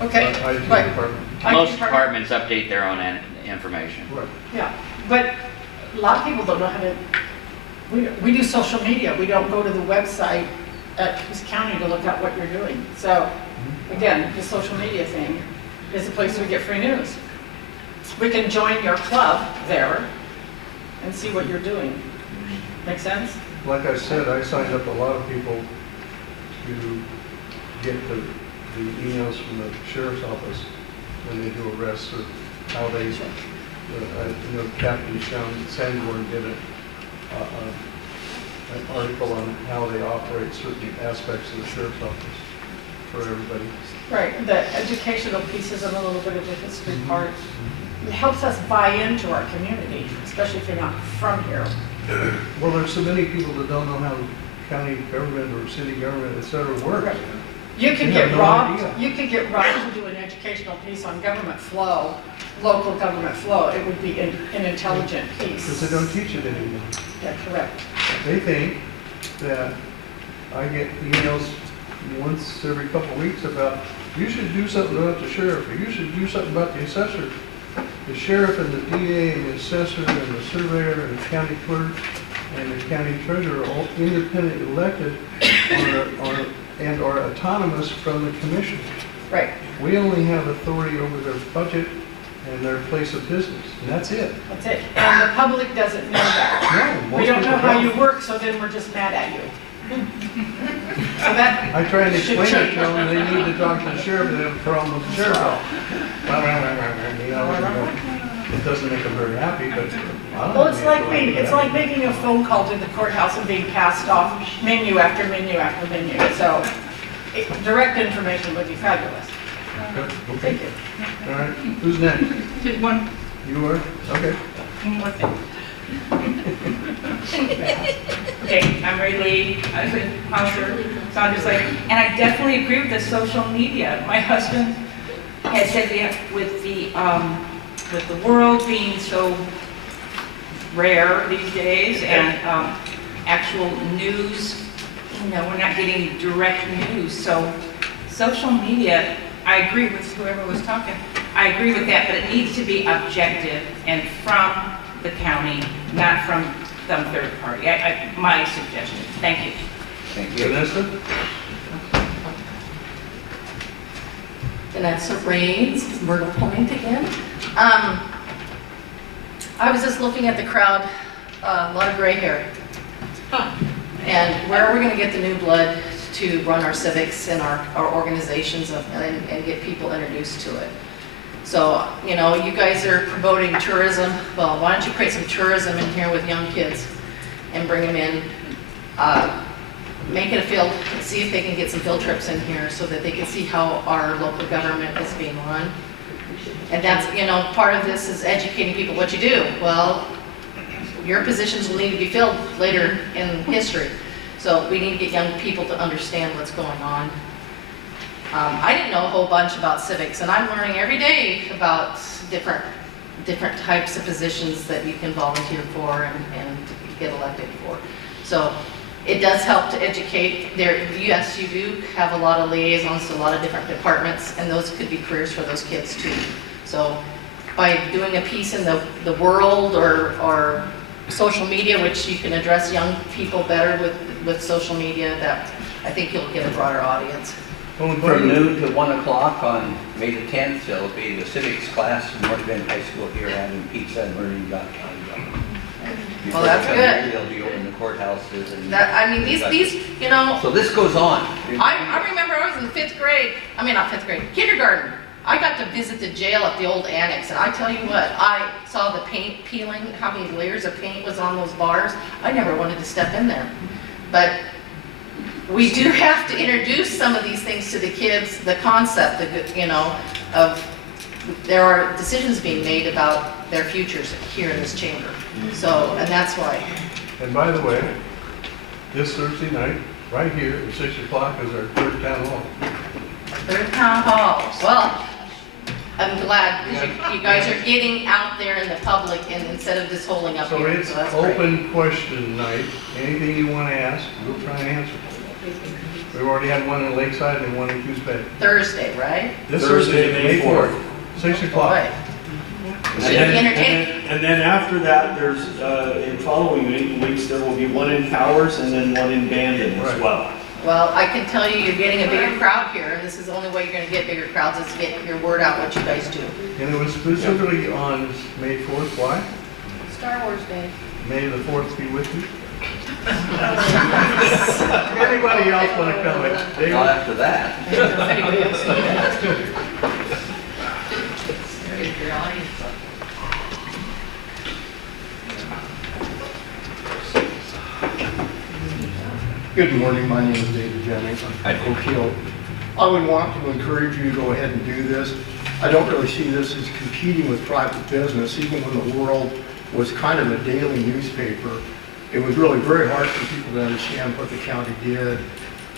Okay. IT but- department. Most departments update their own information. Right. Yeah, but a lot of people don't know how to, we do social media. We don't go to the website at Coos County to look at what you're doing. So, again, the social media thing is a place we get free news. We can join your club there and see what you're doing. Make sense? Like I said, I signed up a lot of people to get the emails from the sheriff's office when they do arrests, or how they, Captain Sanborn did an article on how they operate certain aspects of the sheriff's office for everybody. Right, the educational piece is a little bit of the history part. It helps us buy into our community, especially if you're not from here. Well, there's so many people that don't know how county government or city government, et cetera, works. Right. You could They get have no robbed. idea. You could get robbed to do an educational piece on government flow, local government flow. It would be an intelligent piece. Because they don't teach it anymore. Yeah, correct. They think that I get emails once every couple of weeks about, you should do something about the sheriff, or you should do something about the assessor. The sheriff and the DA and the assessor and the surveyor and the county clerk, and the county treasurer are all independently elected and are autonomous from the commission. Right, We only have authority over their budget and their place of business, and that's it. that's it. And the public doesn't know that. No, We most don't know people how you work, so then we're just mad at you. So that I try and should explain it change. to them, they need to talk to the sheriff, and they have a problem with the sheriff. You know, it doesn't make them very happy, but I don't Well, it's think like they it's like making a phone call to the courthouse and being passed off menu after menu after menu. So direct information would be fabulous. Okay. Thank you. All right, who's next? Just one You are? Okay. more thing. Okay, I'm Ray Lee, I was in Hauser, Saunders Lake, and I definitely agree with the social media. My husband has said that with the world being so rare these days and actual news, you know, we're not getting direct news. So social media, I agree with whoever was talking. I agree with that, but it needs to be objective and from the county, not from some third party. My suggestion. Thank you. Thank you. Vanessa? Vanessa Rains, Myrtle Point again. I was just looking at the crowd, a lot of gray hair. And where are we gonna get the new blood to run our civics and our organizations and get people introduced to it? So, you know, you guys are promoting tourism. Well, why don't you create some tourism in here with young kids and bring them in? Make it a field, see if they can get some field trips in here so that they can see how our local government is being run. And that's, you know, part of this is educating people what you do. Well, your positions will need to be filled later in history. So we need to get young people to understand what's going on. I didn't know a whole bunch about civics, and I'm learning every day about different types of positions that you can volunteer for and get elected for. So it does help to educate. Yes, you do have a lot of liaisons to a lot of different departments, and those could be careers for those kids too. So by doing a piece in the world or social media, which you can address young people better with social media, that I think you'll get a broader audience. From noon to 1 o'clock on May the 10th, there'll be the civics class in North Bend High School here having pizza and learning about Well, that's good. They'll be over in the courthouses and. I mean, these, you know. So this goes on. I remember I was in fifth grade, not fifth grade, kindergarten. I got to visit the jail at the old annex, and I tell you what, I saw the paint peeling, how many layers of paint was on those bars. I never wanted to step in there. But we do have to introduce some of these things to the kids, the concept, you know, of there are decisions being made about their futures here in this chamber. So, and that's why. And by the way, this Thursday night, right here at 6 o'clock is our third town hall. Third town hall. Well, I'm glad because you guys are getting out there in the public and instead of just holding up So here. it's So that's great. open question night. Anything you want to ask, we'll try and answer. We've already had one in Lakeside and one in Coos Bay. Thursday, right? This Thursday, May 4th, 6 o'clock. Boy. And Should be entertaining. and then after that, there's, in following weeks, there will be one in Powers and then one in Bandon as Right. well. Well, I can tell you, you're getting a bigger crowd here, and this is the only way you're going to get bigger crowds is to get your word out what you guys do. And it was specifically on May 4th. Why? Star Wars Day. May the 4th be with you. Anybody else want to come in? David? Not after that. Anybody else see that? Good morning, my name is David Jennings. I'm Oak Hill. I would want to encourage you to go ahead and do this. I don't really see this as competing with private business, even when the World was kind of a daily newspaper. It was really very hard for people to understand what the county did.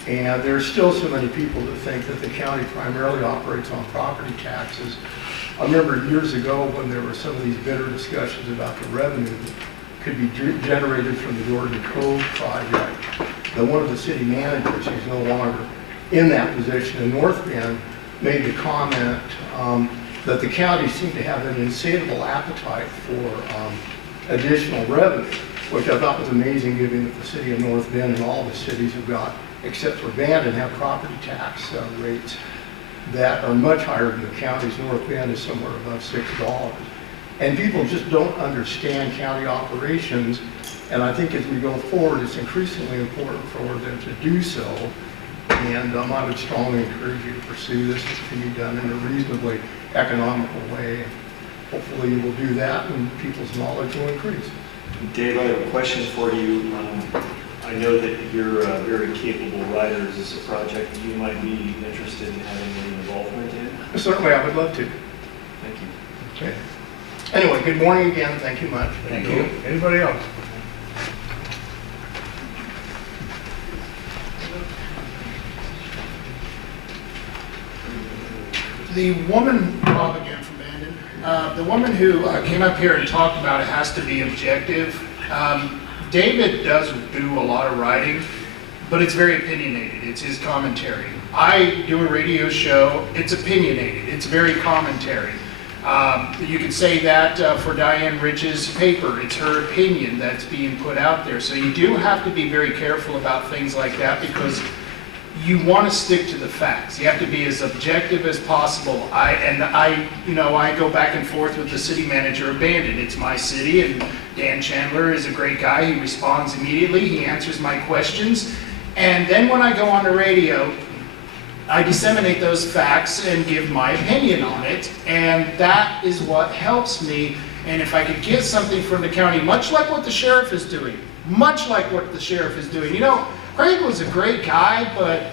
And there's still so many people that think that the county primarily operates on property taxes. I remember years ago when there were some of these bitter discussions about the revenue that could be generated from the Jordan Cove project. That one of the city managers, who's no longer in that position in North Bend, made the comment that the county seemed to have an insatiable appetite for additional revenue. which I thought was amazing, given that the city of North Bend and all the cities have got, except for Bandon, have property tax rates that are much higher than the county's. North Bend is somewhere above $6. And people just don't understand county operations, and I think as we go forward, it's increasingly important for them to do so. And I would strongly encourage you to pursue this. It can be done in a reasonably economical way. Hopefully you will do that and people's knowledge will increase. Dave, I have a question for you. I know that you're a very capable writer. Is this a project you might be interested in having any involvement in? Certainly, I would love to. Thank you. Okay. Anyway, good morning again. Thank you much. Thank you. Anybody else? The woman, Bob again from Bandon, the woman who came up here and talked about it has to be objective. David does do a lot of writing, but it's very opinionated. It's his commentary. I do a radio show. It's opinionated. It's very commentary. You could say that for Diane Rich's paper. It's her opinion that's being put out there. So you do have to be very careful about things like that because you want to stick to the facts. You have to be as objective as possible. I go back and forth with the city manager of Bandon. It's my city, and Dan Chandler is a great guy. He responds immediately. He answers my questions. And then when I go on the radio, I disseminate those facts and give my opinion on it. And that is what helps me. And if I could get something from the county, much like what the sheriff is doing, Craig was a great guy, but,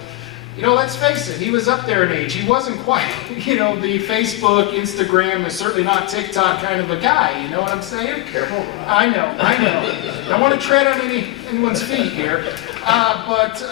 let's face it, he was up there in age. He wasn't quite, the Facebook, Instagram, and certainly not TikTok kind of a guy. You know what I'm saying? Careful. I know. I don't want to tread on anyone's feet here. But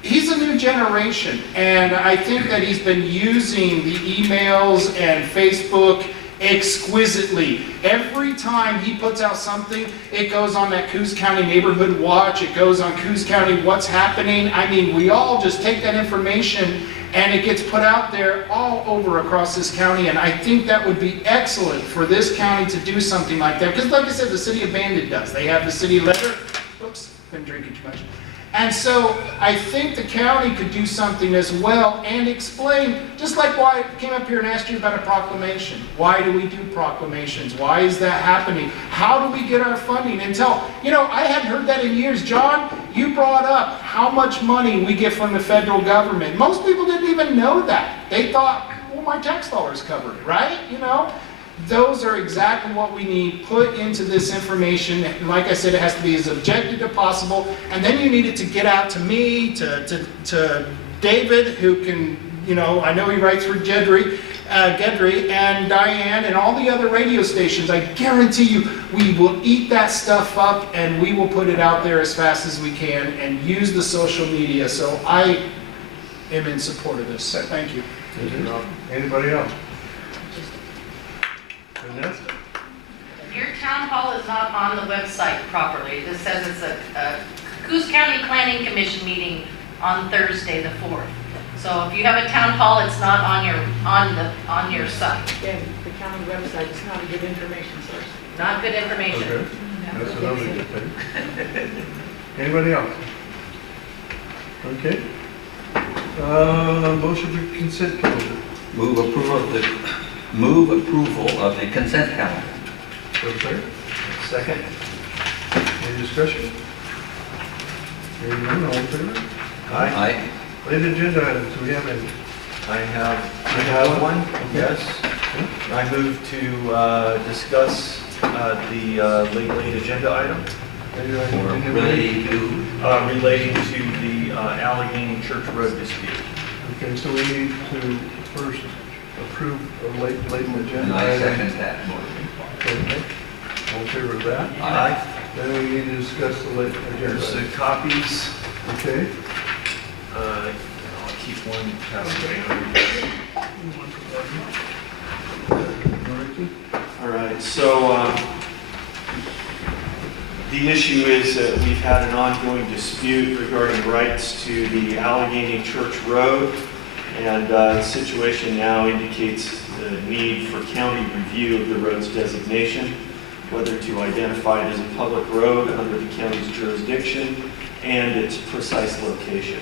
he's a new generation, and I think that he's been using the emails and Facebook exquisitely. Every time he puts out something, it goes on that Coos County Neighborhood Watch, it goes on Coos County What's Happening. I mean, we all just take that information and it gets put out there all over across this county, and I think that would be excellent for this county to do something like that. Because like I said, the city of Bandon does. They have the city letter. Oops, been drinking too much. And so I think the county could do something as well and explain, just like why I came up here and asked you about a proclamation. Why do we do proclamations? Why is that happening? How do we get our funding? I hadn't heard that in years. John, you brought up how much money we get from the federal government. Most people didn't even know that. They thought, well, my tax dollars covered it, right? Those are exactly what we need put into this information. And like I said, it has to be as objective as possible. And then you need it to get out to me, to David, who can, I know he writes for Gedry, and Diane, and all the other radio stations. I guarantee you, we will eat that stuff up, and we will put it out there as fast as we can, and use the social media. So I am in support of this. Thank you. Anybody else? Vanessa? Your town hall is not on the website properly. This says it's a Coos County Planning Commission meeting on Thursday the 4th. So if you have a town hall, it's not on your site. Again, the county website is not a good information source. Not good information. Okay, that's another good thing. Anybody else? Okay. Motion for consent calendar. Move approval of the consent calendar. Okay. Second. Any discussion? Hearing none, all in favor? Aye. Late agenda items, do we have any? I have one, yes. I move to discuss the late agenda item relating to the Allegheny Church Road dispute. Okay, so we need to first approve a late agenda. And I second that motion. Okay. All in favor of that? Aye. Then we need to discuss the late agenda. Here's the copies. Okay. I'll keep one passing All right, so the issue is that we've had an ongoing dispute regarding rights to the Allegheny Church Road, and the situation now indicates the need for county review of the road's designation. whether to identify it as a public road under the county's jurisdiction, and its precise location.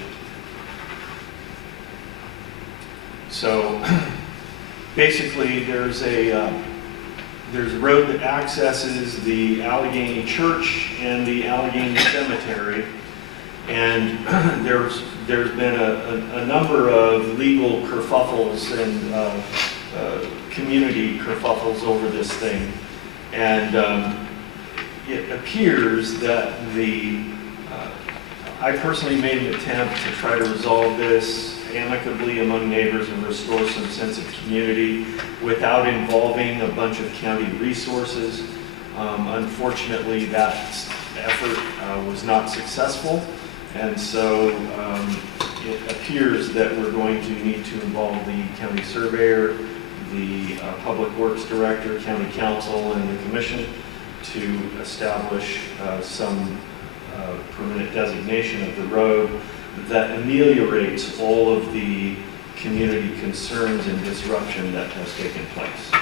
So basically, there's a road that accesses the Allegheny Church and the Allegheny Cemetery, and there's been a number of legal kerfuffles and community kerfuffles over this thing, and it appears that I personally made an attempt to try to resolve this amicably among neighbors and restore some sense of community without involving a bunch of county resources. Unfortunately, that effort was not successful, and so it appears that we're going to need to involve the county surveyor, the public works director, county council, and the commission to establish some permanent designation of the road that ameliorates all of the community concerns and disruption that has taken place.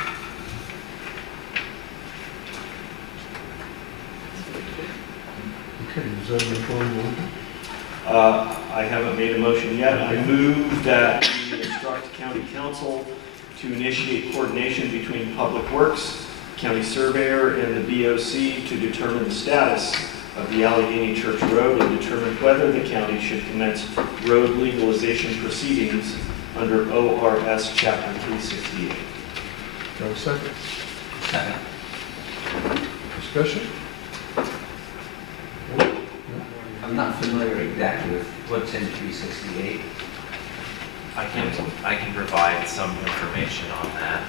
Okay, is that an informal motion? I haven't made a motion yet. I move that we instruct county council to initiate coordination between Public Works, county surveyor, and the BOC to determine the status of the Allegheny Church Road and determine whether the county should commence road legalization proceedings under ORS Chapter 368. Do I have a second? Second. Discussion? I'm not familiar exactly with what's in 368. I can provide some information on that.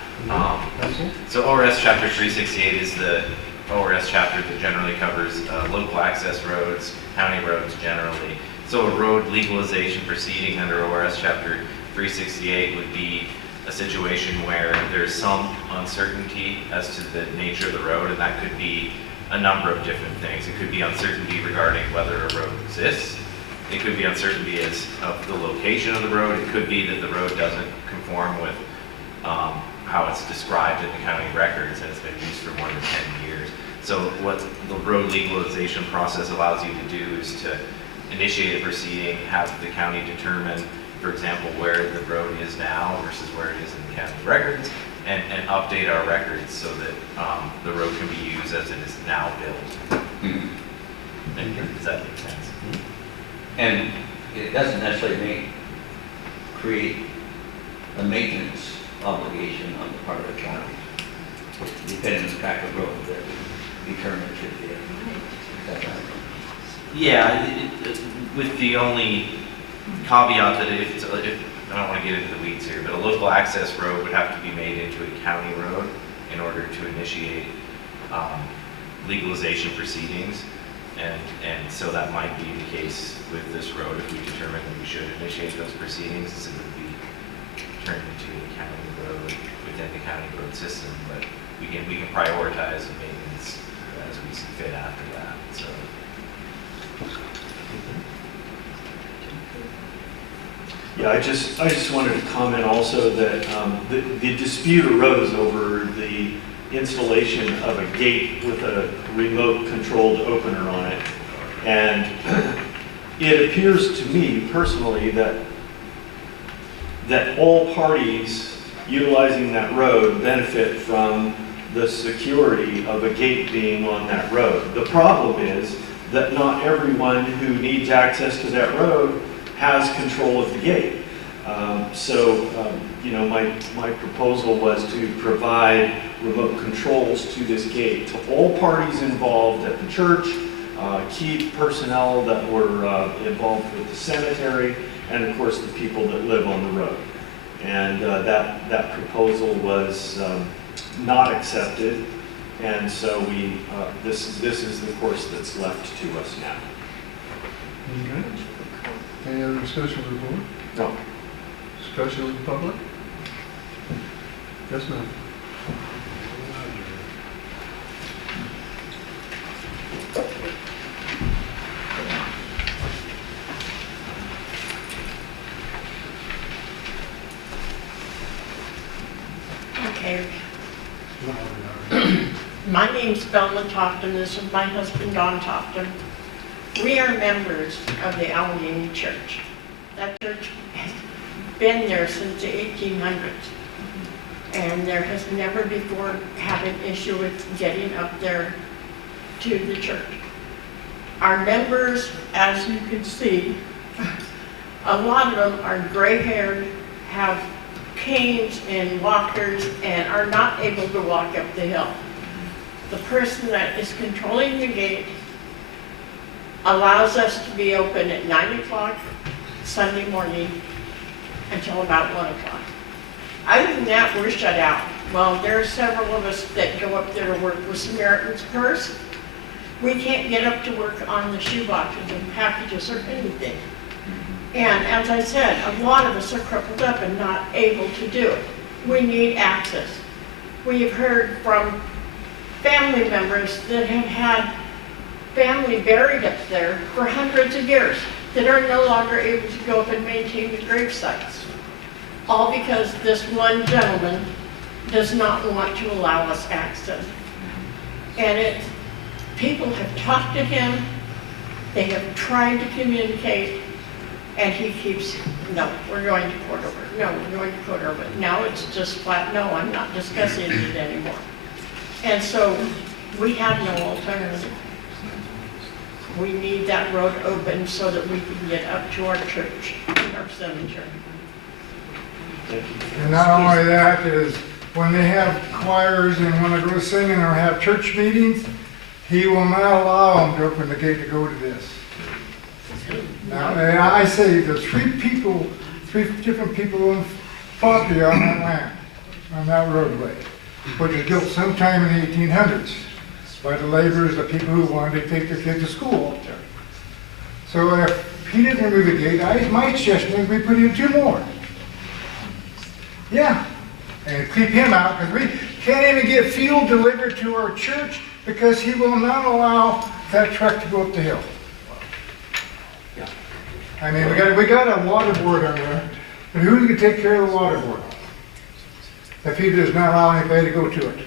So ORS Chapter 368 is the ORS chapter that generally covers local access roads, county roads generally. So a road legalization proceeding under ORS Chapter 368 would be a situation where there's some uncertainty as to the nature of the road, and that could be a number of different things. It could be uncertainty regarding whether a road exists. It could be uncertainty as of the location of the road. It could be that the road doesn't conform with how it's described in the county records and it's been used for more than 10 years. So what the road legalization process allows you to do is to initiate a proceeding, have the county determine, for example, where the road is now versus where it is in the county records, and update our records so that the road can be used as it is now built. Mm-hmm. Does that make sense? And it doesn't necessarily create a maintenance obligation on the part of the county, depending on the tract of road that we determine should be. Is that right? Yeah, with the only caveat that if I don't want to get into the weeds here, but a local access road would have to be made into a county road in order to initiate legalization proceedings. And so that might be the case with this road if we determine that we should initiate those proceedings, it would be turned into a county road within the county road system. But we can prioritize maintenance as we see fit after that. So. Yeah, I just wanted to comment also that the dispute arose over the installation of a gate with a remote controlled opener on it. And it appears to me personally that all parties utilizing that road benefit from the security of a gate being on that road. The problem is that not everyone who needs access to that road has control of the gate. You know, my proposal was to provide remote controls to this gate to all parties involved at the church, key personnel that were involved with the cemetery, and of course the people that live on the road. And that proposal was not accepted, and so this is the course that's left to us now. Okay. Any other discussion with the board? No. Discussion with the public? Yes, ma'am. Okay. My name's Belma Tofton, this is my husband Don Tofton. We are members of the Allegheny Church. That church has been there since the 1800s. And there has never before had an issue with getting up there to the church. Our members, as you can see, a lot of them are gray-haired, have canes and walkers, and are not able to walk up the hill. The person that is controlling the gate allows us to be open at 9 o'clock Sunday morning until about 1 o'clock. Other than that, we're shut out. Well, there are several of us that go up there to work with Samaritan's Purse. We can't get up to work on the shoe boxes and packages or anything. And as I said, a lot of us are crippled up and not able to do it. We need access. We have heard from family members that have had family buried up there for hundreds of years that are no longer able to go up and maintain the grave sites. All because this one gentleman does not want to allow us access. And people have talked to him, they have tried to communicate, and he keeps, no, we're going to court over it. No, we're going to court over it. Now it's just flat, no, I'm not discussing it anymore. And so we have no alternative. We need that road open so that we can get up to our church and our cemetery. And not only that is when they have choirs and want to go singing or have church meetings, he will not allow them to open the gate to go to this. Now, I say there's three different people in property on that land, on that roadway, which was built sometime in the 1800s by the laborers, the people who wanted to take their kids to school up there. So if he didn't remove the gate, my suggestion is we put in 2 more. Yeah, and keep him out, because we can't even get fuel delivered to our church because he will not allow that truck to go up the hill. I mean, we got a water board on there, but who's going to take care of the water board if he does not allow anybody to go to it?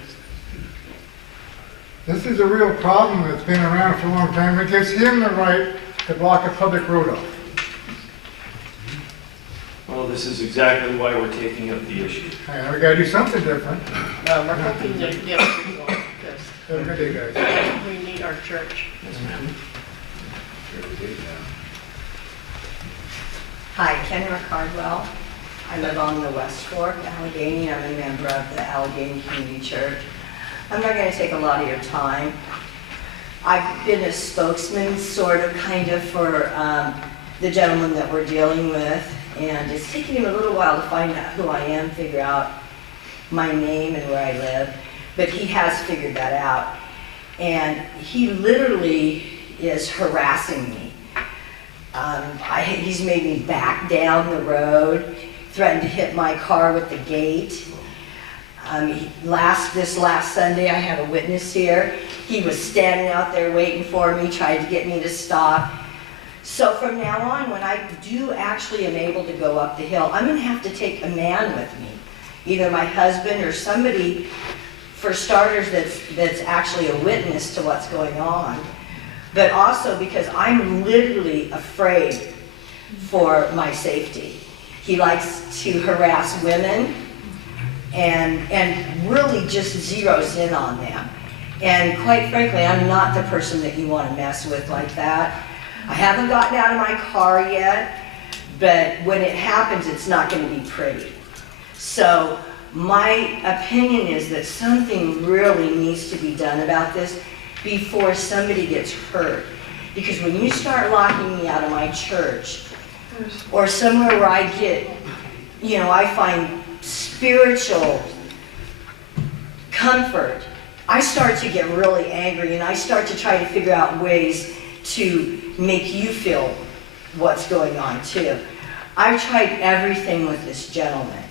This is a real problem that's been around for a long time. It gives him the right to block a public road off. Well, this is exactly why we're taking up the issue. And we got to do something different. We're hoping to get resolved Have a good day, guys. because we need our church. Yes, ma'am. Hi, Kendra Cardwell. I live on the West Fork, Allegheny. I'm a member of the Allegheny Community Church. I'm not going to take a lot of your time. I've been a spokesman, sort of, kind of, for the gentleman that we're dealing with, and it's taken him a little while to find out who I am, figure out my name and where I live, but he has figured that out. And he literally is harassing me. He's made me back down the road, threatened to hit my car with the gate. This last Sunday, I had a witness here. He was standing out there waiting for me, tried to get me to stop. So from now on, when I do actually am able to go up the hill, I'm going to have to take a man with me, either my husband or somebody, for starters, that's actually a witness to what's going on. But also because I'm literally afraid for my safety. He likes to harass women and really just zeroes in on them. And quite frankly, I'm not the person that you want to mess with like that. I haven't gotten out of my car yet, but when it happens, it's not going to be pretty. So my opinion is that something really needs to be done about this before somebody gets hurt. Because when you start locking me out of my church, or somewhere where I get, I find spiritual comfort, I start to get really angry and I start to try to figure out ways to make you feel what's going on too. I've tried everything with this gentleman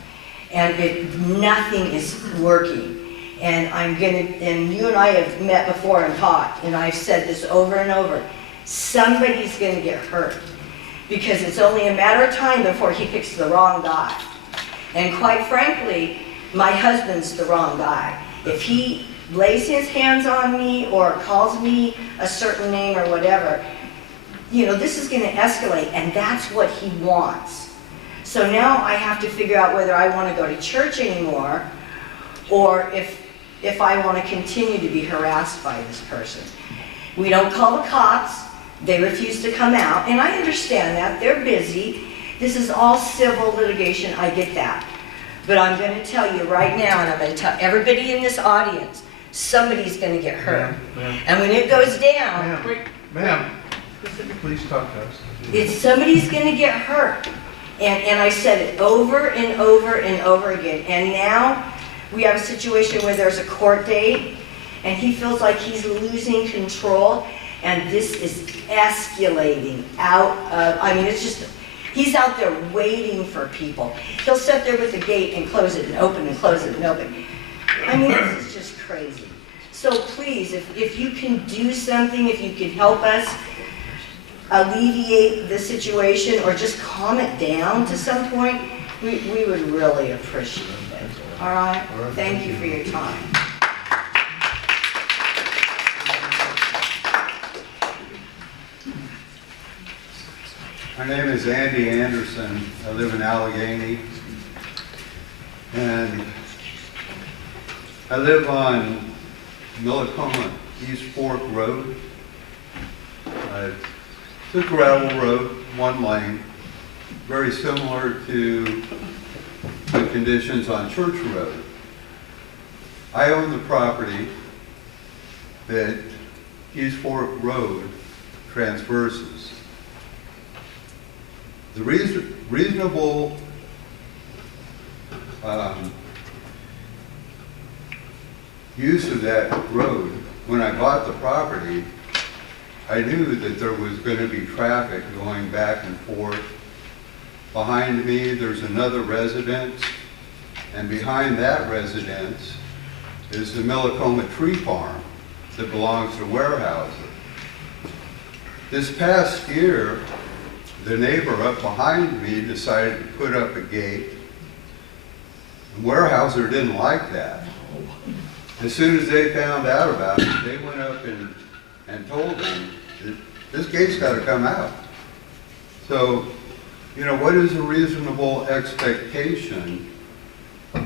and nothing is working. And you and I have met before and talked, and I've said this over and over. Somebody's going to get hurt because it's only a matter of time before he picks the wrong guy. And quite frankly, my husband's the wrong guy. If he lays his hands on me or calls me a certain name or whatever, you know, this is going to escalate, and that's what he wants. So now I have to figure out whether I want to go to church anymore, or if I want to continue to be harassed by this person. We don't call the cops. They refuse to come out, and I understand that. They're busy. This is all civil litigation. I get that. But I'm going to tell you right now, and I'm going to tell everybody in this audience, somebody's going to get hurt. And when it goes down, Ma'am, please talk to us. it's somebody's going to get hurt. And I said it over and over and over again. And now we have a situation where there's a court date, and he feels like he's losing control, and this is escalating out of, I mean, it's just, he's out there waiting for people. He'll sit there with the gate and close it and open and close it and open. I mean, this is just crazy. So please, if you can do something, if you can help us alleviate the situation or just calm it down to some point, we would really appreciate it. All right? Thank you for your time. My name is Andy Anderson. I live in Allegheny. And I live on Millicoma East Fork Road. It's a gravel road, one lane, very similar to the conditions on Church Road. I own the property that East Fork Road transverses. The reasonable use of that road, when I bought the property, I knew that there was going to be traffic going back and forth. Behind me, there's another residence, and behind that residence is the Millicoma Tree Farm that belongs to Weyerhaeuser. This past year, the neighbor up behind me decided to put up a gate. Weyerhaeuser didn't like that. As soon as they found out about it, they went up and told him, this gate's got to come out. So, you know, what is a reasonable expectation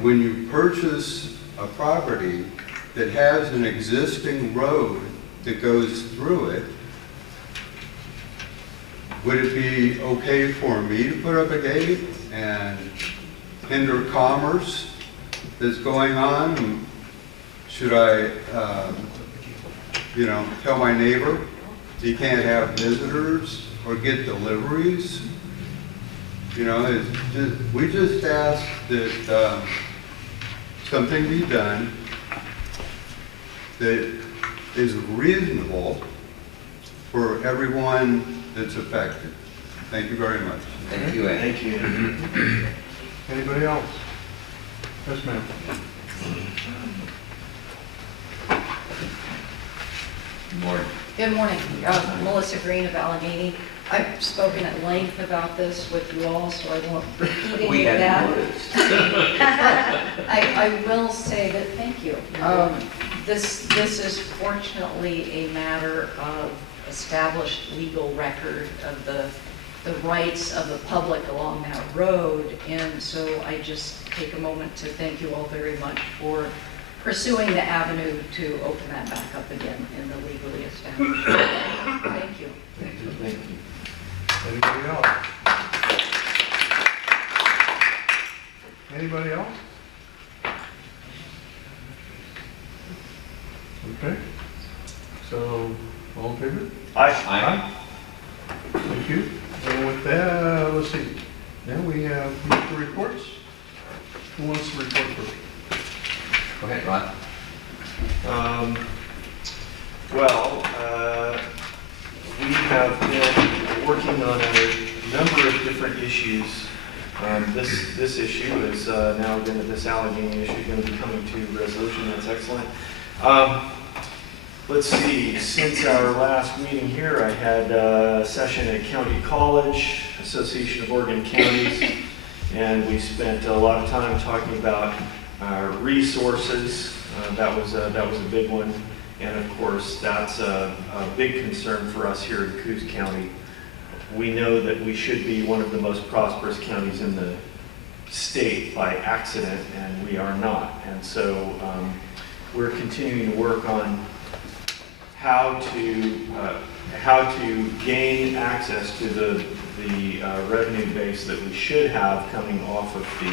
when you purchase a property that has an existing road that goes through it? Would it be okay for me to put up a gate and hinder commerce that's going on? Should I, you know, tell my neighbor he can't have visitors or get deliveries? You know, we just ask that something be done that is reasonable for everyone that's affected. Thank you very much. Thank you, Ed. Thank you. Anybody else? Yes, ma'am. Good morning. Good morning. Melissa Green of Allegheny. I've spoken at length about this with you all, so I won't repeat any of that. I will say that thank you. This is fortunately a matter of established legal record of the rights of the public along that road, and so I just take a moment to thank you all very much for pursuing the avenue to open that back up again in the legally established. Thank you. Thank you. Anybody else? Anybody else? Okay. So, all in favor? Aye. Thank you. And with that, let's see. Now we have the reports. Who wants to report first? Go ahead, Ron. We have been working on a number of different issues. This issue is now going to, this Allegheny issue is going to be coming to resolution. That's excellent. Let's see, since our last meeting here, I had a session at County College, Association of Oregon Counties, and we spent a lot of time talking about resources. That was a big one. And of course, that's a big concern for us here in Coos County. We know that we should be one of the most prosperous counties in the state by accident, and we are not. And so we're continuing to work on how to gain access to the revenue base that we should have coming off of the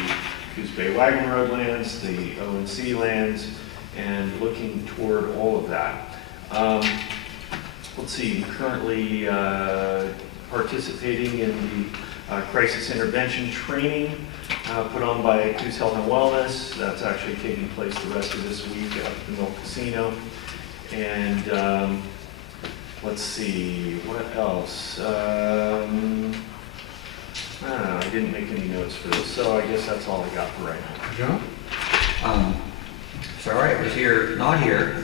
Coos Bay Wagon Road lands, the ONC lands, and looking toward all of that. Let's see, currently participating in the crisis intervention training put on by Coos Health and Wellness. That's actually taking place the rest of this week up at the Mill Casino. And let's see, what else? I didn't make any notes for this, so I guess that's all I got for right now. John? Sorry, I was not here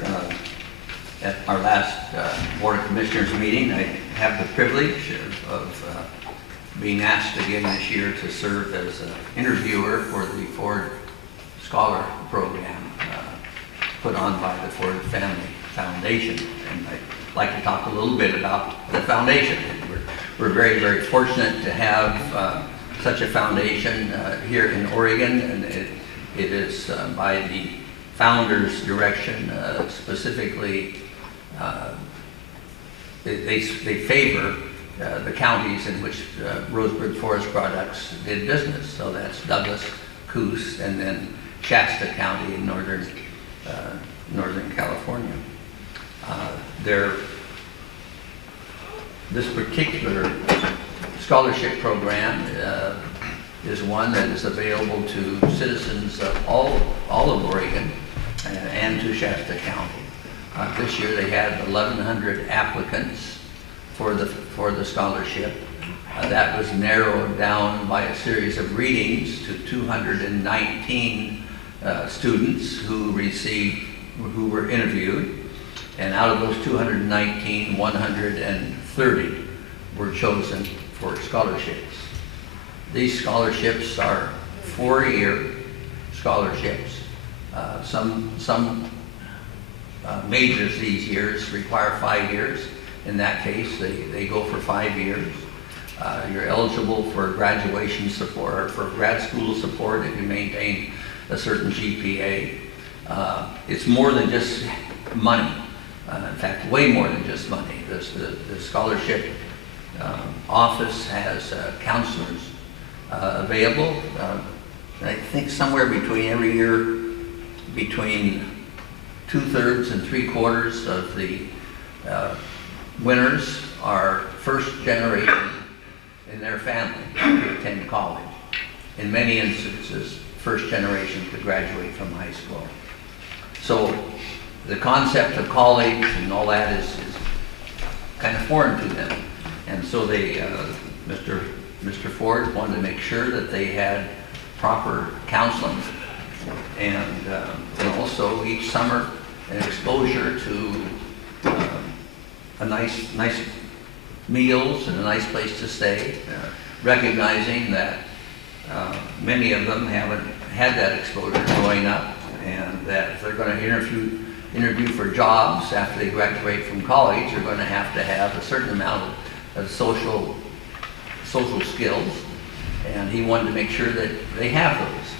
at our last Board of Commissioners meeting. I have the privilege of being asked again this year to serve as an interviewer for the Ford Scholar Program put on by the Ford Family Foundation. And I'd like to talk a little bit about the foundation. We're very, very fortunate to have such a foundation here in Oregon, and it is by the founder's direction, specifically, they favor the counties in which Roseburg Forest Products did business. So that's Douglas, Coos, and then Shasta County in northern California. This particular scholarship program is one that is available to citizens of all of Oregon and to Shasta County. This year they had 1,100 applicants for the scholarship. That was narrowed down by a series of readings to 219 students who were interviewed. And out of those 219, 130 were chosen for scholarships. These scholarships are 4-year scholarships. Some majors these years require 5 years. In that case, they go for 5 years. You're eligible for graduation support, or for grad school support if you maintain a certain GPA. It's more than just money. In fact, way more than just money. The scholarship office has counselors available. I think somewhere between every year, between 2/3 and 3/4 of the winners are first generation in their family to attend college. In many instances, first generation to graduate from high school. So the concept of college and all that is kind of foreign to them. And so Mr. Ford wanted to make sure that they had proper counseling and also each summer an exposure to a nice meals and a nice place to stay, recognizing that many of them haven't had that exposure growing up, and that if they're going to interview for jobs after they graduate from college, they're going to have a certain amount of social skills, and he wanted to make sure that they have those.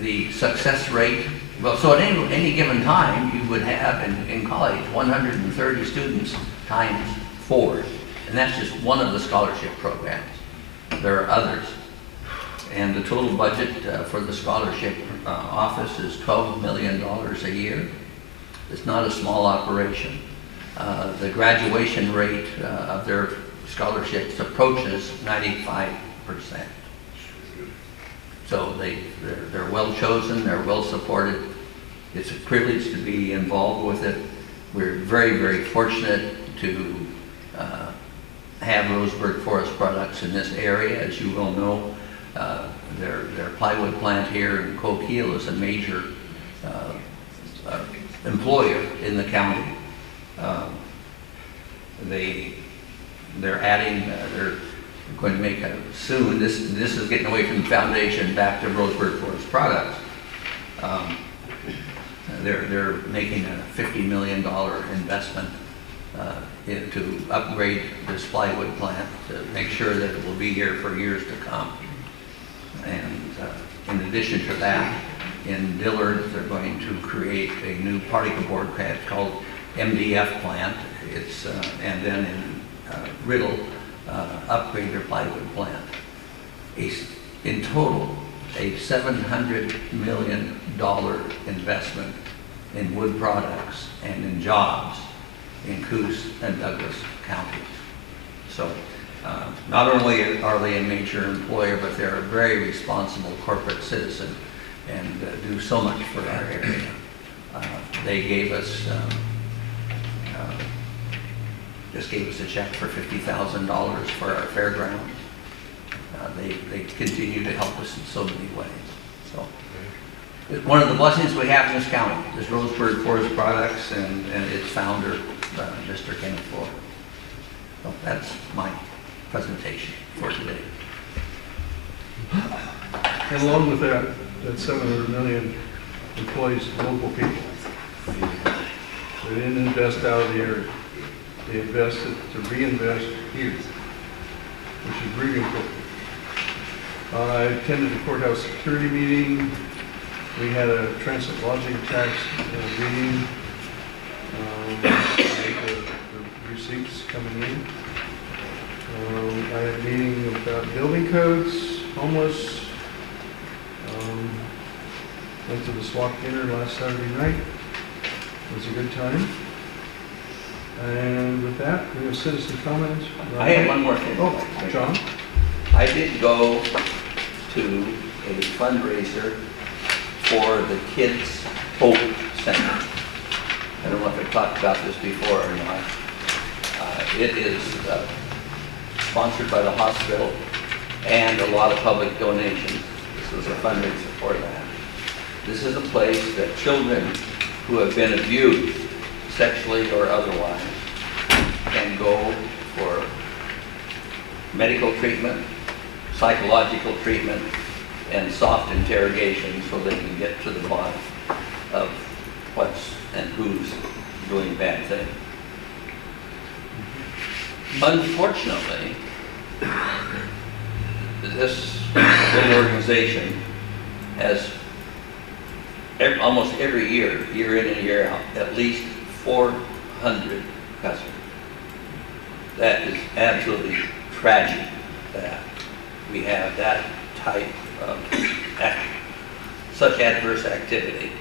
The success rate, well, so at any given time, you would have in college 130 students times 4, and that's just one of the scholarship programs. There are others. And the total budget for the scholarship office is $12 million a year. It's not a small operation. The graduation rate of their scholarships approaches 95%. So they're well chosen, they're well supported. It's a privilege to be involved with it. We're very, very fortunate to have Roseburg Forest Products in this area. As you well know, their plywood plant here in Coquille is a major employer in the county. They're going to make soon, this is getting away from the foundation back to Roseburg Forest Products. They're making a $50 million investment to upgrade this plywood plant to make sure that it will be here for years to come. And in addition to that, in Dillard, they're going to create a new particle board plant called MDF plant. And then in Riddle, upgrade their plywood plant. In total, a $700 million investment in wood products and in jobs in Coos and Douglas counties. So not only are they a major employer, but they're a very responsible corporate citizen and do so much for our area. They gave us, just gave us a check for $50,000 for our fairgrounds. They continue to help us in so many ways. So it's one of the blessings we have in this county, is Roseburg Forest Products and its founder, Mr. Kenneth Floyd. So that's my presentation for today. And along with that 700 million employs local people. They didn't invest out of the area. They invested to reinvest here, which is really important. I attended the courthouse security meeting. We had a transit lodging tax meeting. The receipts coming in. I had a meeting about building codes, homeless. Went to the SWAT dinner last Saturday night. It was a good time. And with that, we have citizen comments. I have one more thing. Oh, John? I did go to a fundraiser for the Kids Hope Center. I don't know if I talked about this before or not. It is sponsored by the hospital and a lot of public donations. This was a fundraiser for that. This is a place that children who have been abused, sexually or otherwise, can go for medical treatment, psychological treatment, and soft interrogation so they can get to the bottom of what's and who's doing bad things. Unfortunately, this little organization has almost every year, year in and year out, at least 400 customers. That is absolutely tragic that we have that type of such adverse activity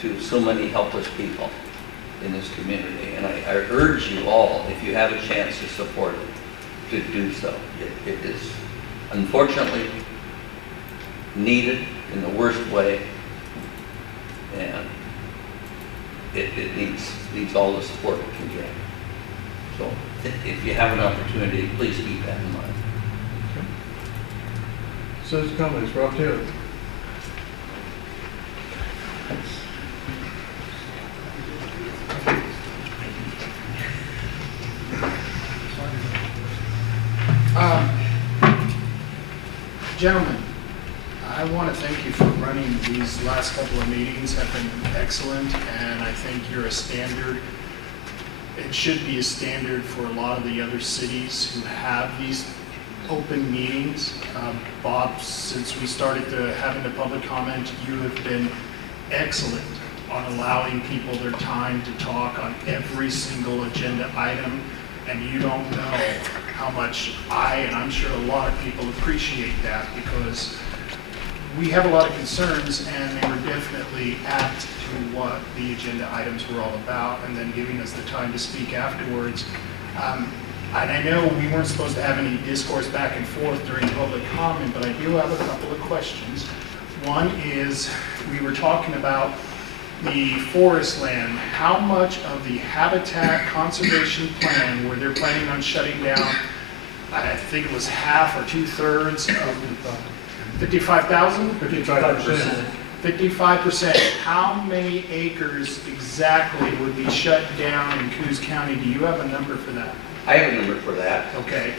to so many helpless people in this community. And I urge you all, if you have a chance to support it, to do so. It is unfortunately needed in the worst way, and it needs all the support it can get. So if you have an opportunity, please keep that in mind. Citizen comments, Rob Taylor. Gentlemen, I want to thank you for running these last couple of meetings, have been excellent, and I think you're a standard. It should be a standard for a lot of the other cities who have these open meetings. Bob, since we started having the public comment, you have been excellent on allowing people their time to talk on every single agenda item, and you don't know how much and I'm sure a lot of people appreciate that, because we have a lot of concerns, and they were definitely apt to what the agenda items were all about, and then giving us the time to speak afterwards. And I know we weren't supposed to have any discourse back and forth during public comment, but I do have a couple of questions. One is, we were talking about the forest land. How much of the habitat conservation plan where they're planning on shutting down, I think it was half or 2/3 of 55,000? 55%. 55%. How many acres exactly would be shut down in Coos County? Do you have a number for that? I have a number for that. Okay.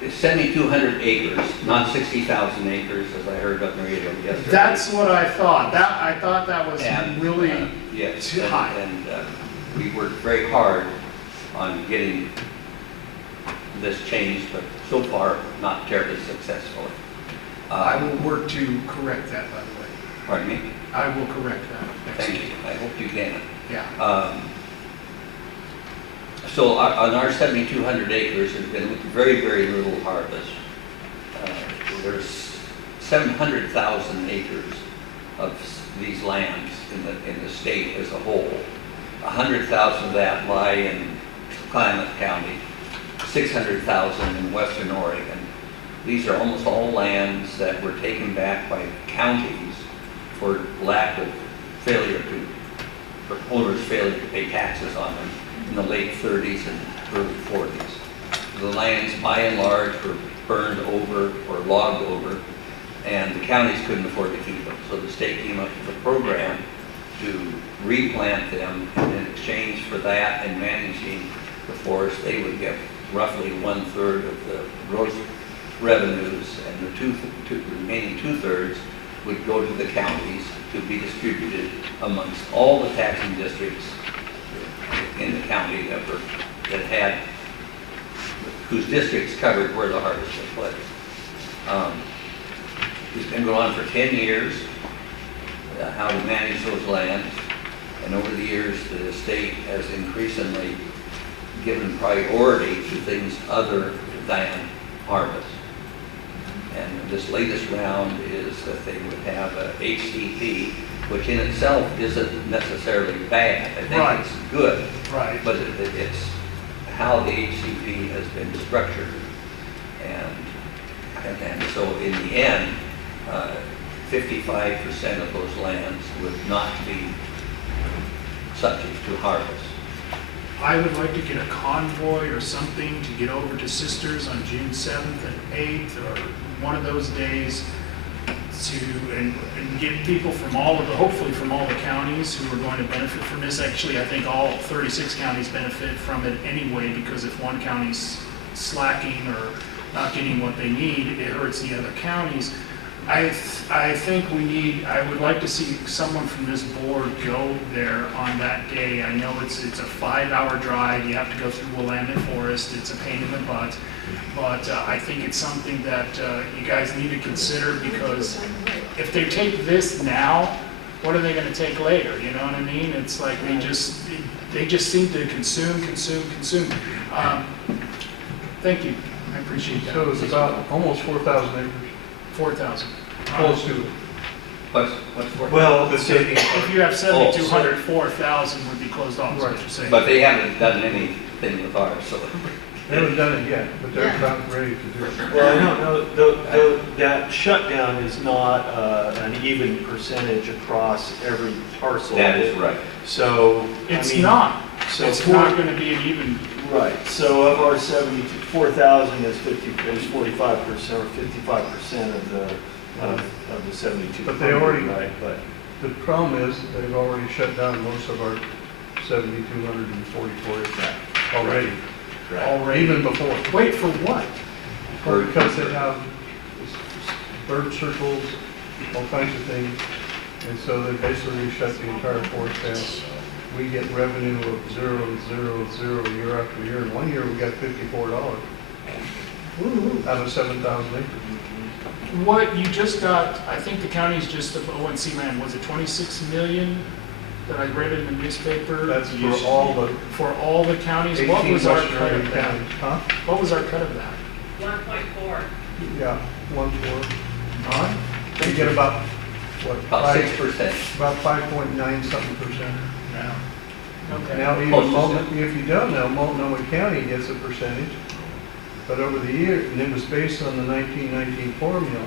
It's 7,200 acres, not 60,000 acres, as I heard on the radio yesterday. That's what I thought. I thought that was And, really yes, too high. And we worked very hard on getting this changed, but so far, not terribly successfully. I will work to correct that, by the way. Pardon me? I will correct that. Thank you. I hope you can. Yeah. So on our 7,200 acres, there's been very, very little harvest. There's 700,000 acres of these lands in the state as a whole. 100,000 of that lie in Klamath County, 600,000 in western Oregon. These are almost all lands that were taken back by counties for lack of failure to, for owners failure to pay taxes on them in the late 30s and early 40s. The lands, by and large, were burned over or logged over, and the counties couldn't afford to keep them. So the state came up with a program to replant them, and in exchange for that and managing the forest, they would get roughly 1/3 of the gross revenues, and the remaining 2/3 would go to the counties to be distributed amongst all the taxing districts in the county whose districts covered where the harvest took place. It's been going on for 10 years, how to manage those lands, and over the years the state has increasingly given priority to things other than harvest. And this latest round is that they would have a HCP, which in itself isn't necessarily bad. I think Right. it's good. Right. But it's how the HCP has been structured. And so in the end, 55% of those lands would not be subject to harvest. I would like to get a convoy or something to get over to Sisters on June 7th and 8th, or one of those days, and get people from hopefully from all the counties who are going to benefit from this. Actually, I think all 36 counties benefit from it anyway, because if one county's slacking or not getting what they need, it hurts the other counties. I think I would like to see someone from this board go there on that day. I know it's a 5-hour drive, you have to go through Willamette Forest, it's a pain in the butt, but I think it's something that you guys need to consider, because if they take this now, what are they gonna take later, you know what I mean? It's like they just seem to consume. Thank you, I appreciate that. So it's about almost 4,000 acres. 4,000. Close to it. What's Well, If you have 7,200, 4,000 would be closed off, is what you're saying. But they haven't done anything with ours, so. They haven't done it yet, but they're about ready to do it. Well, I don't know, that shutdown is not an even percentage across every parcel. That is right. So, It's not. So It's not gonna be an even. Right, so of our 74,000 is 45% or 55% of the 72. But they already, right, but the problem is, they've already shut down most of our 7,244 acres already. Already. Even before. Wait, for what? Because they have bird circles, all kinds of things, and so they basically shut the entire forest down. We get revenue of 0 year after year, and one year we got $54 out of 7,000 acres. What you just got, I think the county's just of ONC land, was it 26 million that I read in the newspaper? That's for all the counties. What was our cut of that? counties. Huh? What was our cut of that? 1.4. Yeah, 1/4. Huh? They get about, what? About 6%. About 5.9 something percent. Yeah. Okay. Now, even if you don't know, Multnomah County gets a percentage, but over the years, and it was based on the 1919 formula,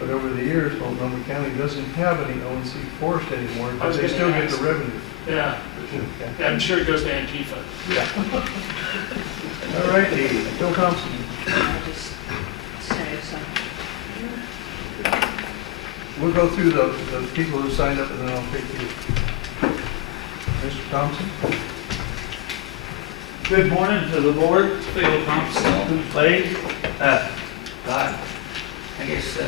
but over the years, Multnomah County doesn't have any ONC forest anymore, but they still get the revenue. Yeah. Okay. I'm sure it goes to Antifa. Yeah. All right, Bill Thompson. I'll just say something. We'll go through the people who signed up, and then I'll take you. Mr. Thompson? Good morning to the board. Phil Thompson, who played. God, I guess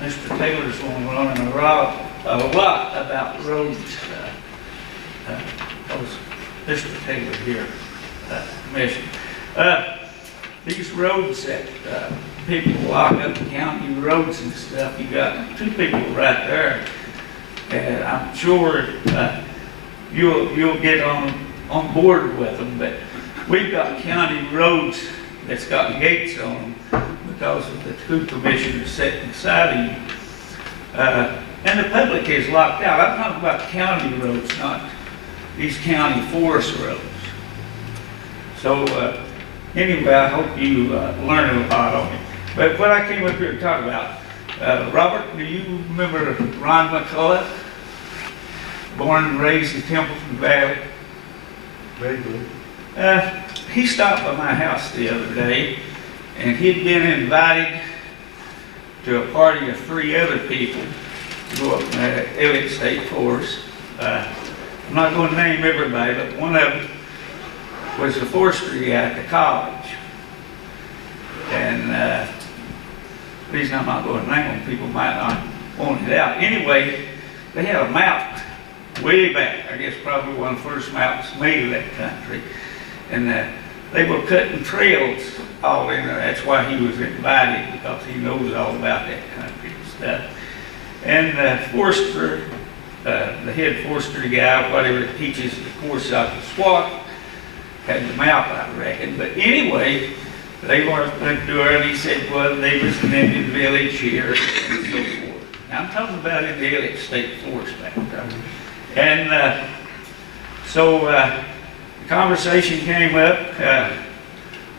Mr. Taylor's going to learn a lot about roads. Mr. Taylor here, Commission. These roads that people lock up, county roads and stuff, you got two people right there, and I'm sure you'll get on board with them. But we've got county roads that's got gates on them because of the two commissioners sitting beside of you. And the public is locked out. I'm talking about county roads, not these county forest roads. So anyway, I hope you learn a lot on it. But what I came up here to talk about, Robert, do you remember Ron McCullough? Born and raised in Templeton Valley. Vaguely. He stopped by my house the other day, and he'd been invited to a party of 3 other people to go up in the Elliott State Forest. I'm not going to name everybody, but one of them was the forestry guy at the college. And the reason I'm not going to name them, people might not want it out. Anyway, they had a mountain way back, I guess probably one of the first mountains made of that country. And they were cutting trails all in there. That's why he was invited, because he knows all about that country and stuff. And the forester, the head forestry guy, whatever, teaches the course out to SWAT, had the mouth, I reckon. But anyway, they went to her and he said, well, they was an Indian village here and so forth. Now I'm talking about in the Elliott State Forest back there. And so the conversation came up,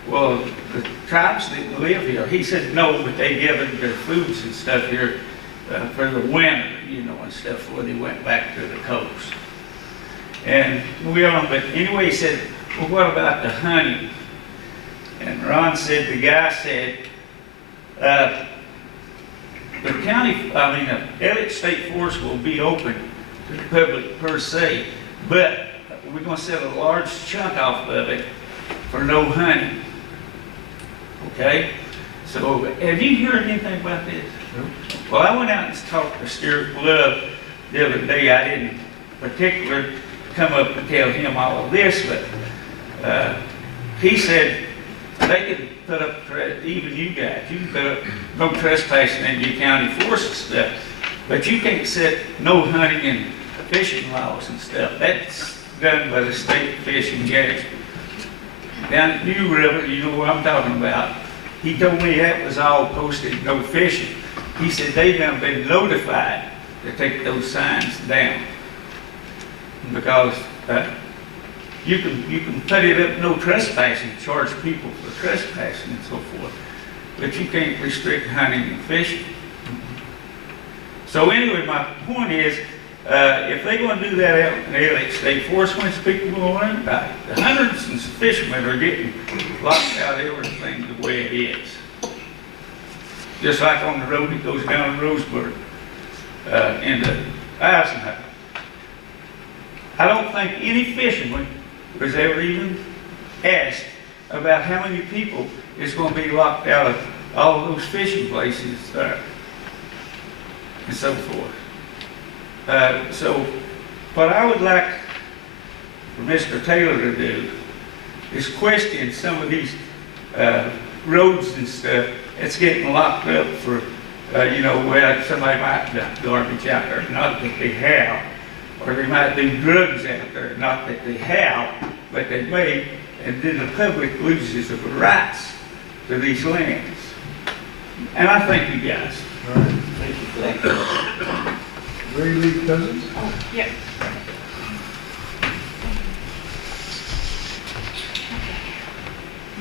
well, the tribes didn't live here. He said no, but they gathered their foods and stuff here for the winter, you know, and stuff before they went back to the coast. And but anyway, he said, well, what about the hunting? And Ron said, the guy said, the Elliott State Forest will be open to the public per se, but we're going to set a large chunk off of it for no hunting. Okay? So, have you heard anything about this? No. Well, I went out and talked to Stuart Love the other day. I didn't particularly come up and tell him all of this, but he said they could put up, even you guys, you can put up no trespassing in your county forest and stuff, but you can't set no hunting and fishing laws and stuff. That's done by the State Fish and Game. Down at New River, you know what I'm talking about. He told me that was all posted, no fishing. He said they done been notified to take those signs down because you can put it up, no trespassing, charge people for trespassing and so forth, but you can't restrict hunting and fishing. So anyway, my point is, if they're going to do that out in the Elliott State Forest, when's people going to learn about it? The hunters and fishermen are getting locked out of everything the way it is. Just like on the road that goes down to Roseburg into Eisenhower. I don't think any fisherman was ever even asked about how many people is going to be locked out of all of those fishing places there and so forth. So what I would like for Mr. Taylor to do is question some of these roads and stuff that's getting locked up for, where somebody might dump garbage out there, not that they have, or they might do drugs out there, not that they have, but they may, and then the public loses the rights to these lands. And I thank you guys. All right, thank you. Ray Lee Cousins? Oh, yeah.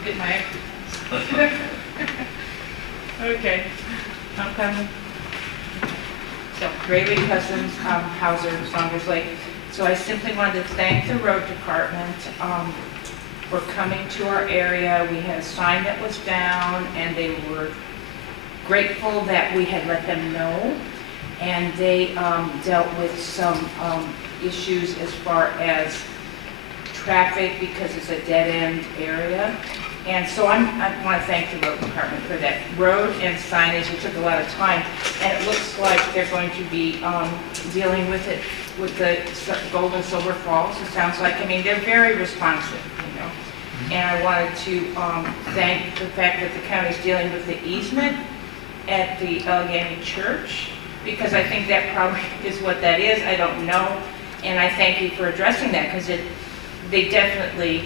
Get my exercise. Okay, I'm coming. So, Ray Lee Cousins, Hauser, Saunders Lake. So I simply wanted to thank the road department for coming to our area. We had a sign that was down, and they were grateful that we had let them know. And they dealt with some issues as far as traffic because it's a dead-end area. And so I want to thank the road department for that. Road and signage, it took a lot of time, and it looks like they're going to be dealing with it with the Gold and Silver Falls, it sounds like. I mean, they're very responsive, you know. And I wanted to thank the fact that the county's dealing with the easement at the Allegheny Church, because I think that probably is what that is. I don't know. And I thank you for addressing that, because they definitely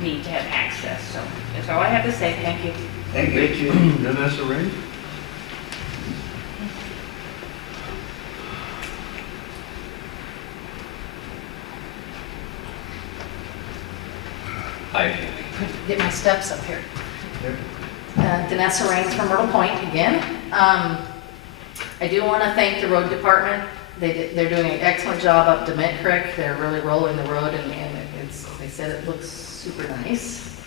need to have access. So that's all I have to say. Thank you. Thank you. Thank you. Vanessa Ray? Hi. Get my steps up here. Vanessa Raines from Myrtle Point again. I do want to thank the road department. They're doing an excellent job up to Mint Creek. They're really rolling the road, and they said it looks super nice.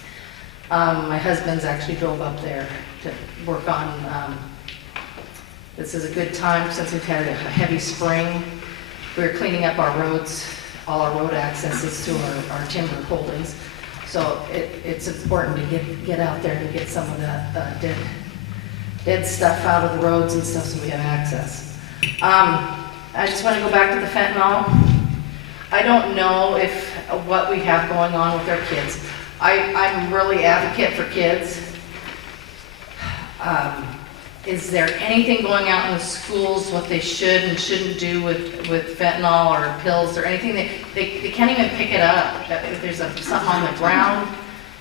My husband's actually drove up there to work on, this is a good time since we've had a heavy spring. We're cleaning up our roads, all our road accesses to our timber holdings. So it's important to get out there and get some of that dead stuff out of the roads and stuff so we have access. I just want to go back to the fentanyl. I don't know what we have going on with our kids. I'm really advocate for kids. Is there anything going out in the schools, what they should and shouldn't do with fentanyl or pills or anything? They can't even pick it up. If there's something on the ground,